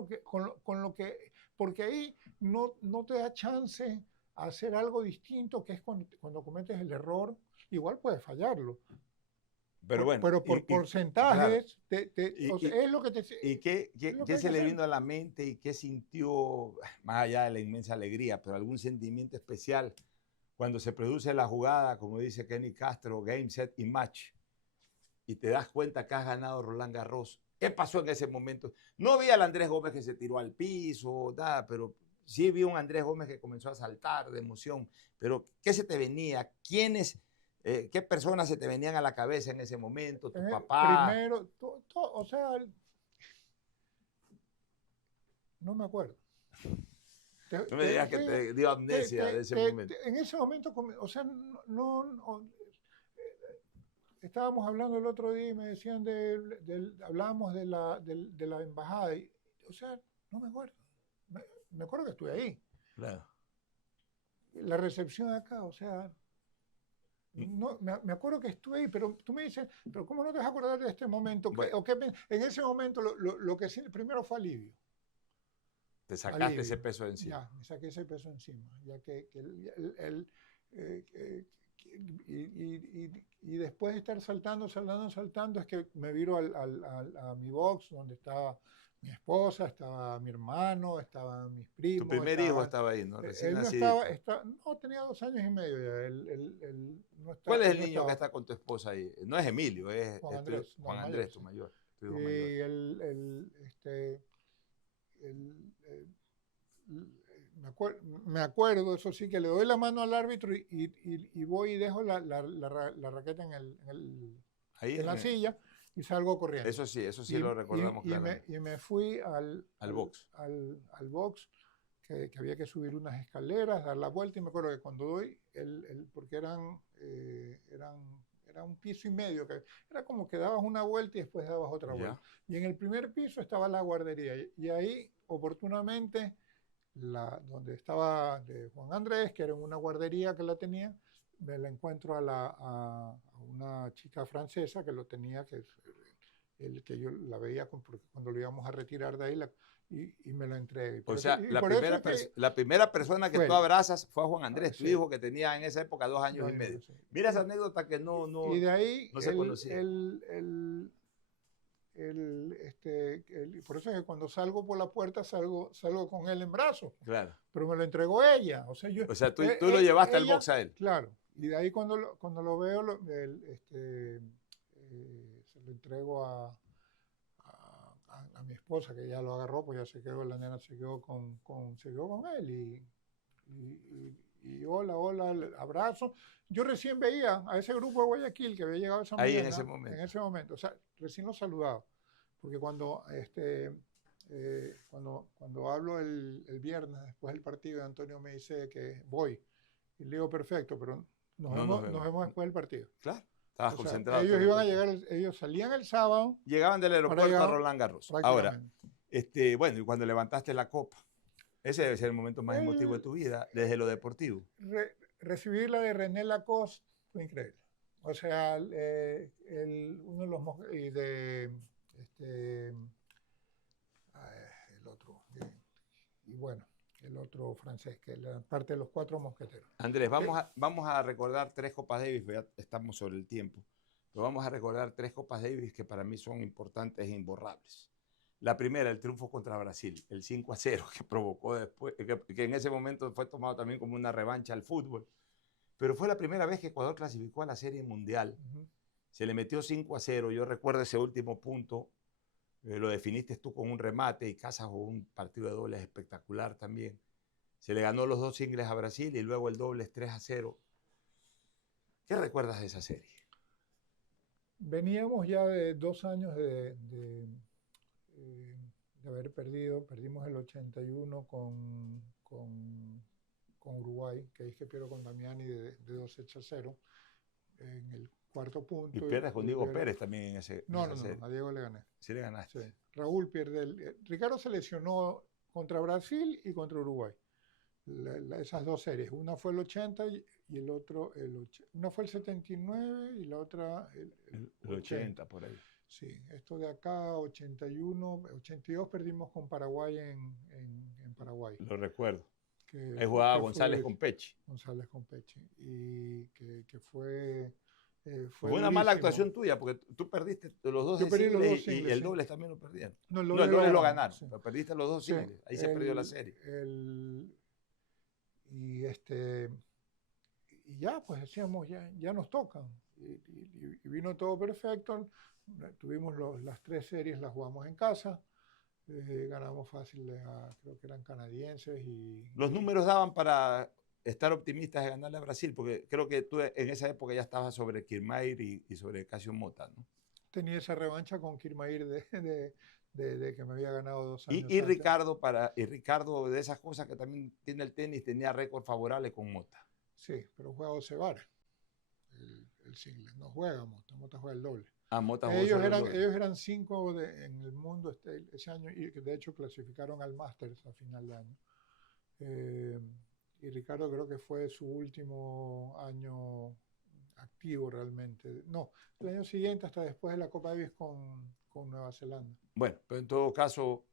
lo que porque ahí no te da chance a hacer algo distinto, que es cuando cometes el error, igual puedes fallarlo. Pero bueno, pero por porcentajes, claro. Es lo que te... ¿Y qué se le vino a la mente y qué sintió, más allá de la inmensa alegría, pero algún sentimiento especial cuando se produce la jugada, como dice Kenny Castro, game, set y match, y te das cuenta que has ganado Roland Garros? ¿Qué pasó en ese momento? No vi al Andrés Gómez que se tiró al piso, nada, pero sí vi un Andrés Gómez que comenzó a saltar de emoción. Pero, ¿qué se te venía? ¿Quiénes, qué personas se te venían a la cabeza en ese momento? ¿Tu papá? Primero, o sea, no me acuerdo. No me digas que te dio amnesia de ese momento. En ese momento, o sea, estábamos hablando el otro día y me decían hablábamos de la embajada, o sea, no me acuerdo. Me acuerdo que estuve ahí. Claro. La recepción acá, o sea, no, me acuerdo que estuve ahí, pero tú me dices, pero ¿cómo no te vas a acordar de este momento? Bueno. En ese momento lo que sí, primero fue alivio. Te sacaste ese peso de encima. Ya, me saqué ese peso encima, ya y después de estar saltando, es que me viro a mi box donde estaba mi esposa, estaba mi hermano, estaban mis primos. Tu primer hijo estaba ahí, ¿no? Recién Él no nacidito. no, tenía 2 años y medio ya. Él no ¿Cuál es él el no niño que estaba. está con tu esposa ahí? No es Emilio, es Juan tu Andrés, no, Juan el mayor, Andrés, tu sí. mayor, tu Y hijo mayor. me acuerdo, eso sí, que le doy la mano al árbitro y voy y dejo la raqueta Ahí en la silla y salgo corriendo. eso sí lo recordamos claramente. Y me fui al box. al box, que había que subir unas escaleras, dar la vuelta, y me acuerdo que cuando doy, porque era un piso y medio, que era como que dabas una vuelta y después dabas otra vuelta. Y en el primer piso estaba la guardería, y ahí, oportunamente, donde estaba de Juan Andrés, que era en una guardería que la tenía, me la encuentro a una chica francesa que lo tenía, que yo la veía porque cuando lo íbamos a retirar de ahí, y me la entregué. O sea, Que la primera persona que tú abrazas fue a Juan Andrés, tu sí, hijo, que tenía en esa época 2 años y medio. sí. Mira esa anécdota que no Y de ahí no se conocía. Por eso es que cuando salgo por la puerta salgo con él en brazos. Claro. Pero me lo entregó ella. O sea, tú lo llevaste al ella, box a él. Claro. Y de ahí cuando lo veo, se lo entrego a mi esposa, que ya lo agarró, pues ya se quedó, la nena se quedó con él. Y hola, abrazo. Yo recién veía a ese grupo de Guayaquil que había llegado esa mañana. Ahí en ese momento. En ese momento. O sea, recién lo saludaba. Porque cuando hablo el viernes después del partido, Antonio me dice que voy. Y le digo, perfecto, pero nos vemos después del partido. Claro, estabas concentrado. Ellos iban a llegar, ellos salían el sábado. Llegaban del aeropuerto a Roland Garros. Ahora, bueno, y cuando levantaste la copa, ese debe ser el momento más emotivo de tu vida, desde lo deportivo. Recibir la de René Lacoste fue increíble. O sea, uno de los el otro, y bueno, el otro francés, que era parte de los 4 mosqueteros. Andrés, vamos a recordar 3 Copas Davis, ya estamos sobre el tiempo, pero vamos a recordar 3 Copas Davis que para mí son importantes e imborrables. La primera, el triunfo contra Brasil, el 5-0, que provocó después, que en ese momento fue tomado también como una revancha al fútbol, pero fue la primera vez que Ecuador clasificó a la Serie Mundial. Se le metió 5-0, yo recuerdo ese último punto, lo definiste tú con un remate y Casas jugó un partido de dobles espectacular también. Se le ganó los 2 singles a Brasil y luego el dobles 3-0. ¿Qué recuerdas de esa serie? Veníamos ya de 2 años de haber perdido. Perdimos el 81 con Uruguay, que es que pierdo con Damiani de 2-0 en el 4º punto. Y pierdes con Diego Pérez también en ese. No, a Diego le gané. Sí le ganaste. Sí. Raúl pierde. Ricardo se lesionó contra Brasil y contra Uruguay. Esas 2 series. Una fue el 80 y el otro, una fue el 79 y la otra el 80 por ahí. Sí, esto de acá, 81, 82 perdimos con Paraguay en Paraguay. Lo recuerdo. Ahí jugaba González con Pechi. González con Pechi. Y que fue fue una mala actuación tuya, porque tú perdiste los 2 singles y el dobles también lo perdieron. No, el dobles lo ganaron, sí. Pero perdiste los 2 singles. Ahí se perdió la serie. Y ya, pues decíamos, ya nos tocan. Y vino todo perfecto. Tuvimos las 3 series, las jugamos en casa. Ganamos fácil creo que eran canadienses. Los números daban para estar optimistas de ganarle a Brasil, porque creo que tú en esa época ya estabas sobre Kirmair y sobre Casio Mota, ¿no? Tenía esa revancha con Kirmair de que me había ganado 2 años y Ricardo, de esas cosas que también tiene el tenis, tenía récord favorable con Mota. Sí, pero juega 12 bares el single. No juega Mota, Mota juega el doble. Ellos eran 5 en el mundo ese año, y de hecho clasificaron al Masters a final de año. Y Ricardo creo que fue su último año activo realmente. No, el año siguiente, hasta después de la Copa Davis con Nueva Zelanda. Bueno, pero en todo caso,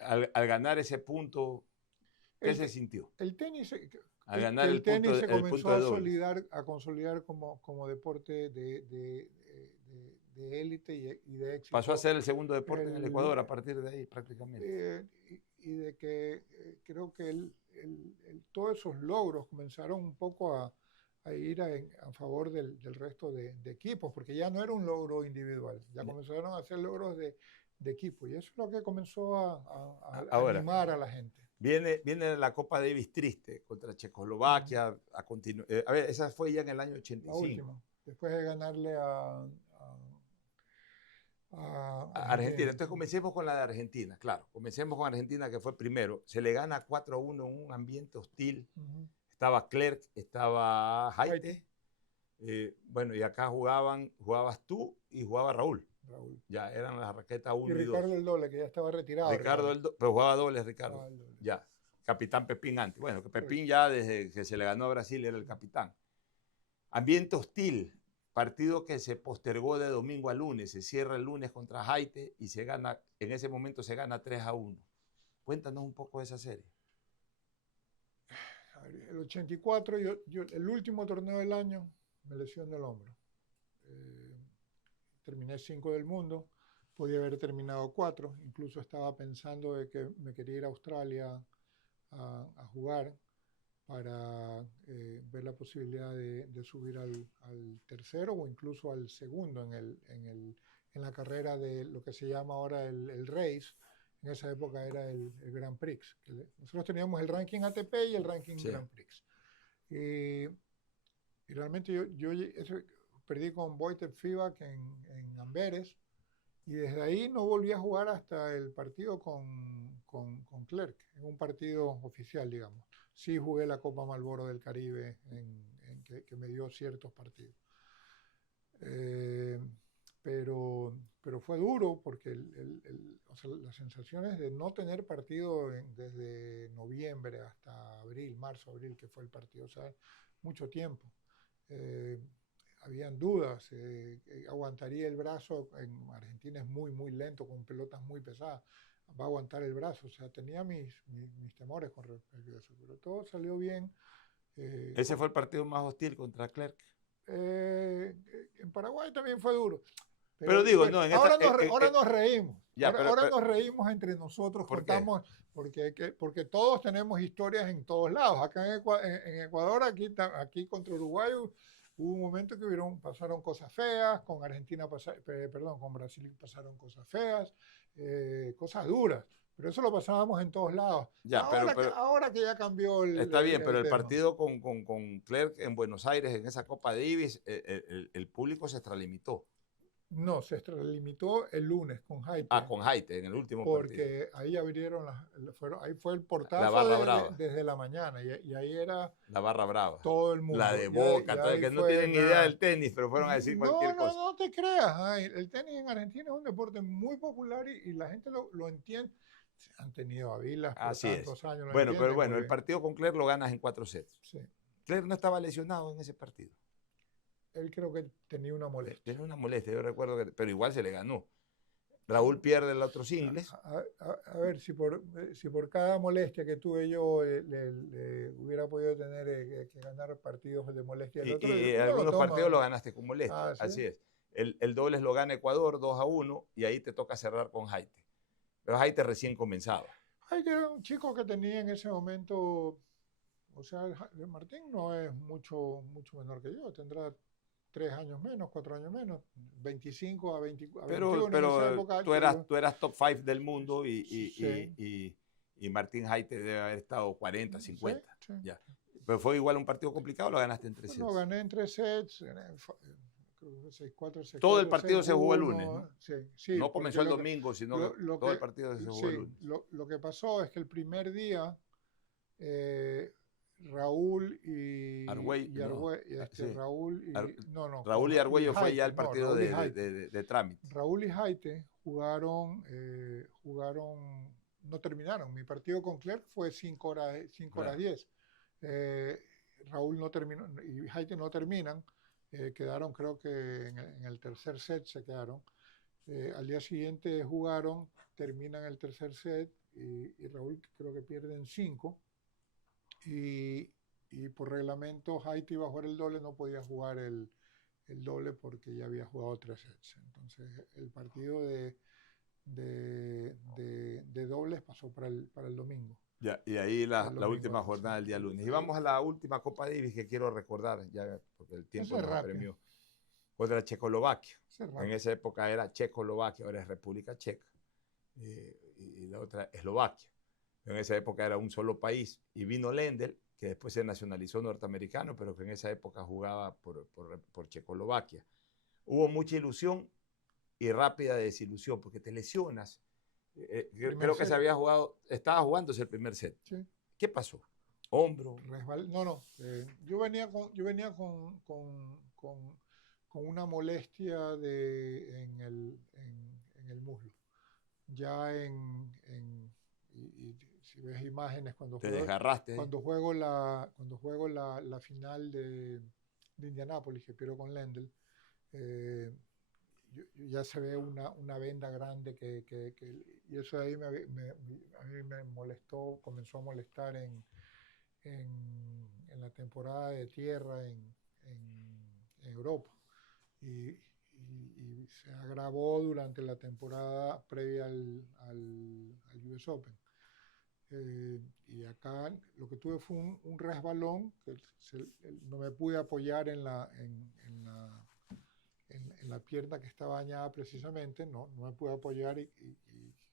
al ganar ese punto, ¿qué se sintió? El tenis, al ganar el tenis punto, se el comenzó punto de a consolidar como deporte de de élite y de éxito. Pasó a ser el segundo deporte en el Ecuador a partir de ahí prácticamente. Y de que creo que todos esos logros comenzaron un poco a ir a favor del resto de equipos, porque ya no era un logro individual, ya comenzaron a hacer logros de equipo, y eso es lo que comenzó a Ahora, animar a la gente. Viene la Copa Davis triste contra Checoslovaquia. A ver, esa fue ya en el año 85. La última, después de ganarle a Argentina. Entonces comencemos con la de Argentina, claro. Comencemos con Argentina, que fue primero. Se le gana 4-1 en un ambiente hostil. Estaba Clerc, estaba Jaite. Bueno, y acá jugabas tú y jugaba Raúl. Ya eran las raquetas 1 y 2. Y Ricardo El Doble, que ya estaba retirado. Pero jugaba doble Ricardo. Ya. Capitán Pepín antes. Bueno, que Pepín ya desde que se le ganó a Brasil era el capitán. Ambiente hostil. Partido que se postergó de domingo a lunes. Se cierra el lunes contra Jaite y se gana, en ese momento se gana 3-1. Cuéntanos un poco de esa serie. El 84, el último torneo del año, me lesioné el hombro. Terminé 5 del mundo, podía haber terminado 4, incluso estaba pensando de que me quería ir a Australia a jugar para ver la posibilidad de subir al tercero o incluso al segundo en la carrera de lo que se llama ahora el Race. En esa época era el Grand Prix. Nosotros teníamos el ranking ATP y el ranking Grand Prix. Y realmente yo perdí con Wojtek Fibak en Amberes, y desde ahí no volví a jugar hasta el partido con Clerc, en un partido oficial, digamos. Sí jugué la Copa Marlboro del Caribe, que me dio ciertos partidos. Pero fue duro porque o sea, las sensaciones de no tener partido desde noviembre hasta marzo, abril, que fue el partido, o sea, mucho tiempo. Habían dudas, aguantaría el brazo. En Argentina es muy, muy lento, con pelotas muy pesadas. Va a aguantar el brazo, o sea, tenía mis temores con respecto a eso, pero todo salió bien. Ese fue el partido más hostil contra Clerc. En Paraguay también fue duro. Pero digo, no, ahora nos reímos. Ya, ahora nos reímos entre nosotros, contamos, porque todos tenemos historias en todos lados. Acá en Ecuador, aquí contra Uruguay, hubo un momento que pasaron cosas feas, con Argentina, con Brasil pasaron cosas feas, cosas duras. Pero eso lo pasábamos en todos lados. Ya, ahora que ya cambió está bien, pero el partido con Clerc en Buenos Aires, en esa Copa Davis, el público se extralimitó. No, se extralimitó el lunes con Jaite. Con Jaite, en el último partido. Porque ahí abrieron, ahí fue el portazo desde la mañana, y ahí era la barra brava. Todo el mundo. La de Boca, que no tienen idea del tenis, pero fueron a decir cualquier cosa. No te creas. El tenis en Argentina es un deporte muy popular y la gente lo entiende. Han tenido a Vilas por tantos años. Bueno, pero bueno, el partido con Clerc lo ganas en 4 sets. Sí. Clerc no estaba lesionado en ese partido. Él creo que tenía una molestia. Tenía una molestia, yo recuerdo pero igual se le ganó. Raúl pierde el otro singles. A ver, si por cada molestia que tuve yo le hubiera podido tener que ganar partidos de molestia. Y algunos partidos lo ganaste con molestia. ¿Sí? Así es. El dobles lo gana Ecuador 2-1 y ahí te toca cerrar con Jaite. Pero Jaite recién comenzaba. Jaite era un chico que tenía en ese momento, o sea, Martín no es mucho menor que yo, tendrá 3 años menos, 4 años menos, 25 a 21. Pero en esa época, tú eras top 5 del mundo y Martín Jaite debe haber estado 40, 50. Sí. Ya. Pero fue igual un partido complicado, lo ganaste en 3 sets. No, gané en 3 sets, 6-4, 6-4. Todo el partido 6-1, se jugó el lunes, ¿no? Sí, no comenzó el domingo, sino todo el partido se jugó el lunes. Lo que pasó es que el primer día Raúl y Argüello. Raúl y Argüello fue ya el partido de trámite. Raúl y Jaite jugaron, no terminaron. Mi partido con Clerc fue 5 horas 10. Raúl no terminó y Jaite no terminan. Quedaron, creo que en el tercer set se quedaron. Al día siguiente jugaron, terminan el tercer set y Raúl creo que pierden 5. Y por reglamento Jaite iba a jugar el doble, no podía jugar el doble porque ya había jugado 3 sets. Entonces el partido de dobles pasó para el domingo. Ya, y ahí la El domingo, última jornada del día sí. lunes. Y vamos a la última Copa Davis que quiero recordar, ya porque el tiempo Esa es nos rápida. apremió. Contra Checoslovaquia. Esa es En rápida. esa época era Checoslovaquia, ahora es República Checa. Y la otra Eslovaquia. En esa época era un solo país. Y vino Lendl, que después se nacionalizó norteamericano, pero que en esa época jugaba por Checoslovaquia. Hubo mucha ilusión y rápida desilusión, porque te lesionas. Creo que estaba jugándose el primer set. Sí. ¿Qué pasó? ¿Hombro? No. Yo venía con una molestia en el muslo. Ya y si ves imágenes Te desgarraste. cuando juego la final de Indianápolis, que pierdo con Lendl, ya se ve una venda grande y eso de ahí a mí me molestó, comenzó a molestar en la temporada de tierra en Europa. Y se agravó durante la temporada previa al US Open. Y acá lo que tuve fue un resbalón, que no me pude apoyar en la pierna que estaba dañada precisamente, no me pude apoyar y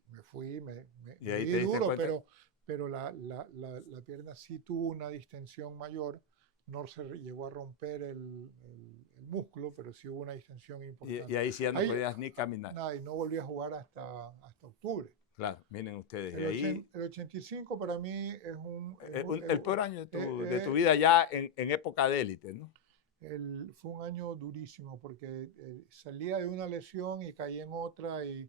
me fui, me ahí di te diste duro, cuenta. pero la pierna sí tuvo una distensión mayor. No se llegó a romper el músculo, pero sí hubo una distensión importante. Y ahí sí ya no podías ni caminar. Nada, y no volví a jugar hasta octubre. Claro, miren ustedes. El 85 para mí es el peor año de tu vida ya en época de élite, ¿no? Fue un año durísimo porque salía de una lesión y caí en otra y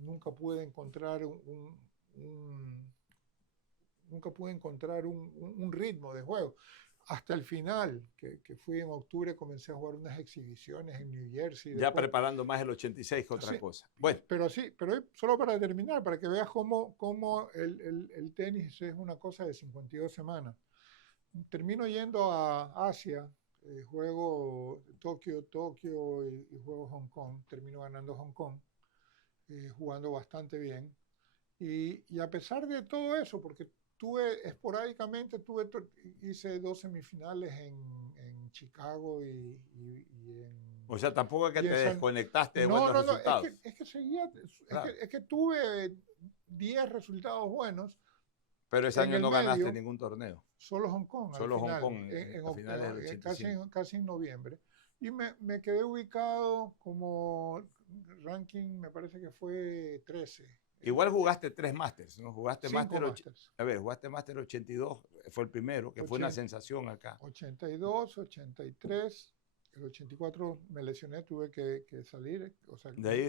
nunca pude encontrar un ritmo de juego. Hasta el final, que fui en octubre, comencé a jugar unas exhibiciones en New Jersey. Ya preparando más el 86 que otra cosa. Bueno. Pero solo para terminar, para que veas cómo el tenis es una cosa de 52 semanas. Termino yendo a Asia, juego Tokio y juego Hong Kong. Termino ganando Hong Kong, jugando bastante bien. Y a pesar de todo eso, porque esporádicamente hice 2 semifinales en Chicago y en... O sea, tampoco es que te desconectaste de buenos resultados. Es que seguía, claro. es que tuve 10 resultados buenos. Pero ese año no ganaste ningún torneo. Solo Hong Kong. Solo Hong Kong en finales del 85. Casi en noviembre. Y me quedé ubicado como ranking, me parece que fue 13. Igual jugaste 3 Masters, ¿no? Jugaste Master 82, fue el primero, que fue una sensación acá. 82, 83, el 84 me lesioné, tuve que salir. O sea, de ahí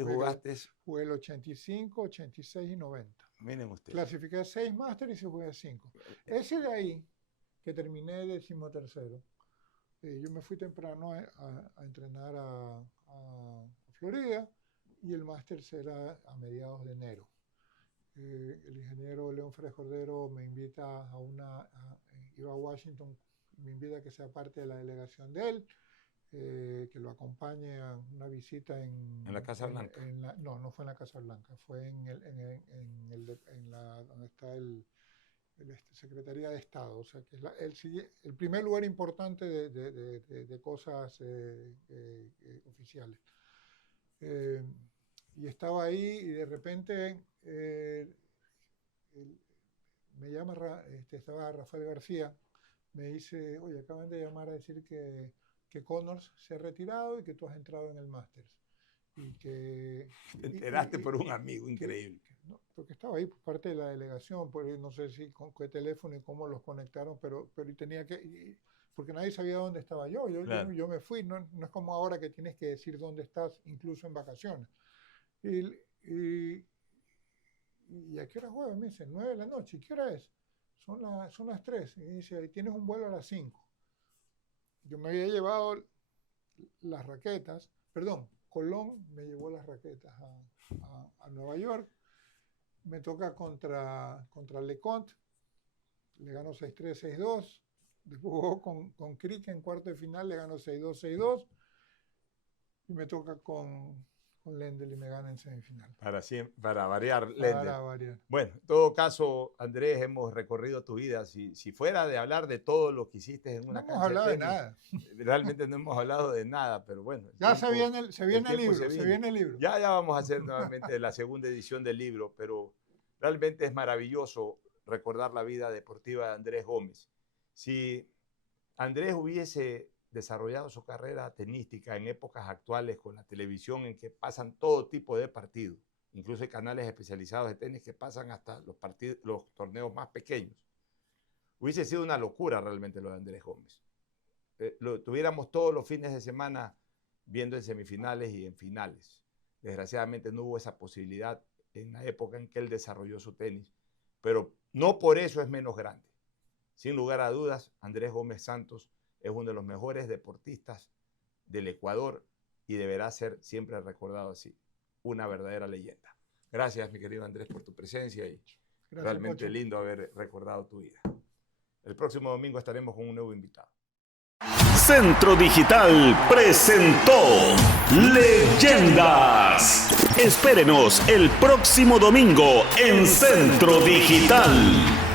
jugué el 85, 86 y 90. Miren ustedes. Clasifiqué 6 Masters y jugué 5. Ese de ahí, que terminé 13º, yo me fui temprano a entrenar a Florida y el Masters era a mediados de enero. El ingeniero León Férez Cordero me invita iba a Washington, me invita a que sea parte de la delegación de él, que lo acompañe a una visita en la Casa Blanca. No fue en la Casa Blanca, fue donde está Secretaría de Estado, o sea que es el primer lugar importante de cosas oficiales. Y estaba ahí y de repente me llama, estaba Rafael García, me dice, oye, acaban de llamar a decir que Connors se ha retirado y que tú has entrado en el Masters. Te enteraste por un amigo increíble. No, porque estaba ahí por parte de la delegación, no sé si con qué teléfono y cómo los conectaron, pero tenía que... porque nadie sabía dónde estaba yo. Claro. Yo me fui, no es como ahora que tienes que decir dónde estás, incluso en vacaciones. ¿Y a qué hora juegas? Me dice, 9 de la noche. ¿Y qué hora es? Son las 3. Y dice, tienes un vuelo a las 5. Yo me había llevado las raquetas, Colón me llevó las raquetas a Nueva York. Me toca contra LeConte, le gano 6-3, 6-2. Después jugó con Crick en cuarto de final, le ganó 6-2, 6-2. Y me toca con Lendl y me gana en semifinal. Para variar, Lendl. Para variar. Bueno, en todo caso, Andrés, hemos recorrido tu vida. Si fuera de hablar de todo lo que hiciste en una cancha. No hemos hablado de nada. Realmente no hemos hablado de nada, pero bueno. Ya se viene el libro. Ya vamos a hacer nuevamente la segunda edición del libro, pero realmente es maravilloso recordar la vida deportiva de Andrés Gómez. Si Andrés hubiese desarrollado su carrera tenística en épocas actuales con la televisión en que pasan todo tipo de partidos, incluso hay canales especializados de tenis que pasan hasta los torneos más pequeños, hubiese sido una locura realmente lo de Andrés Gómez. Lo tuviéramos todos los fines de semana viendo en semifinales y en finales. Desgraciadamente no hubo esa posibilidad en la época en que él desarrolló su tenis, pero no por eso es menos grande. Sin lugar a dudas, Andrés Gómez Santos es uno de los mejores deportistas del Ecuador y deberá ser siempre recordado así, una verdadera leyenda. Gracias, mi querido Andrés, por tu presencia y Gracias, realmente Pocho. lindo haber recordado tu vida. El próximo domingo estaremos con un nuevo invitado. Centro Digital presentó Leyendas. Espérenos el próximo domingo en Centro Digital.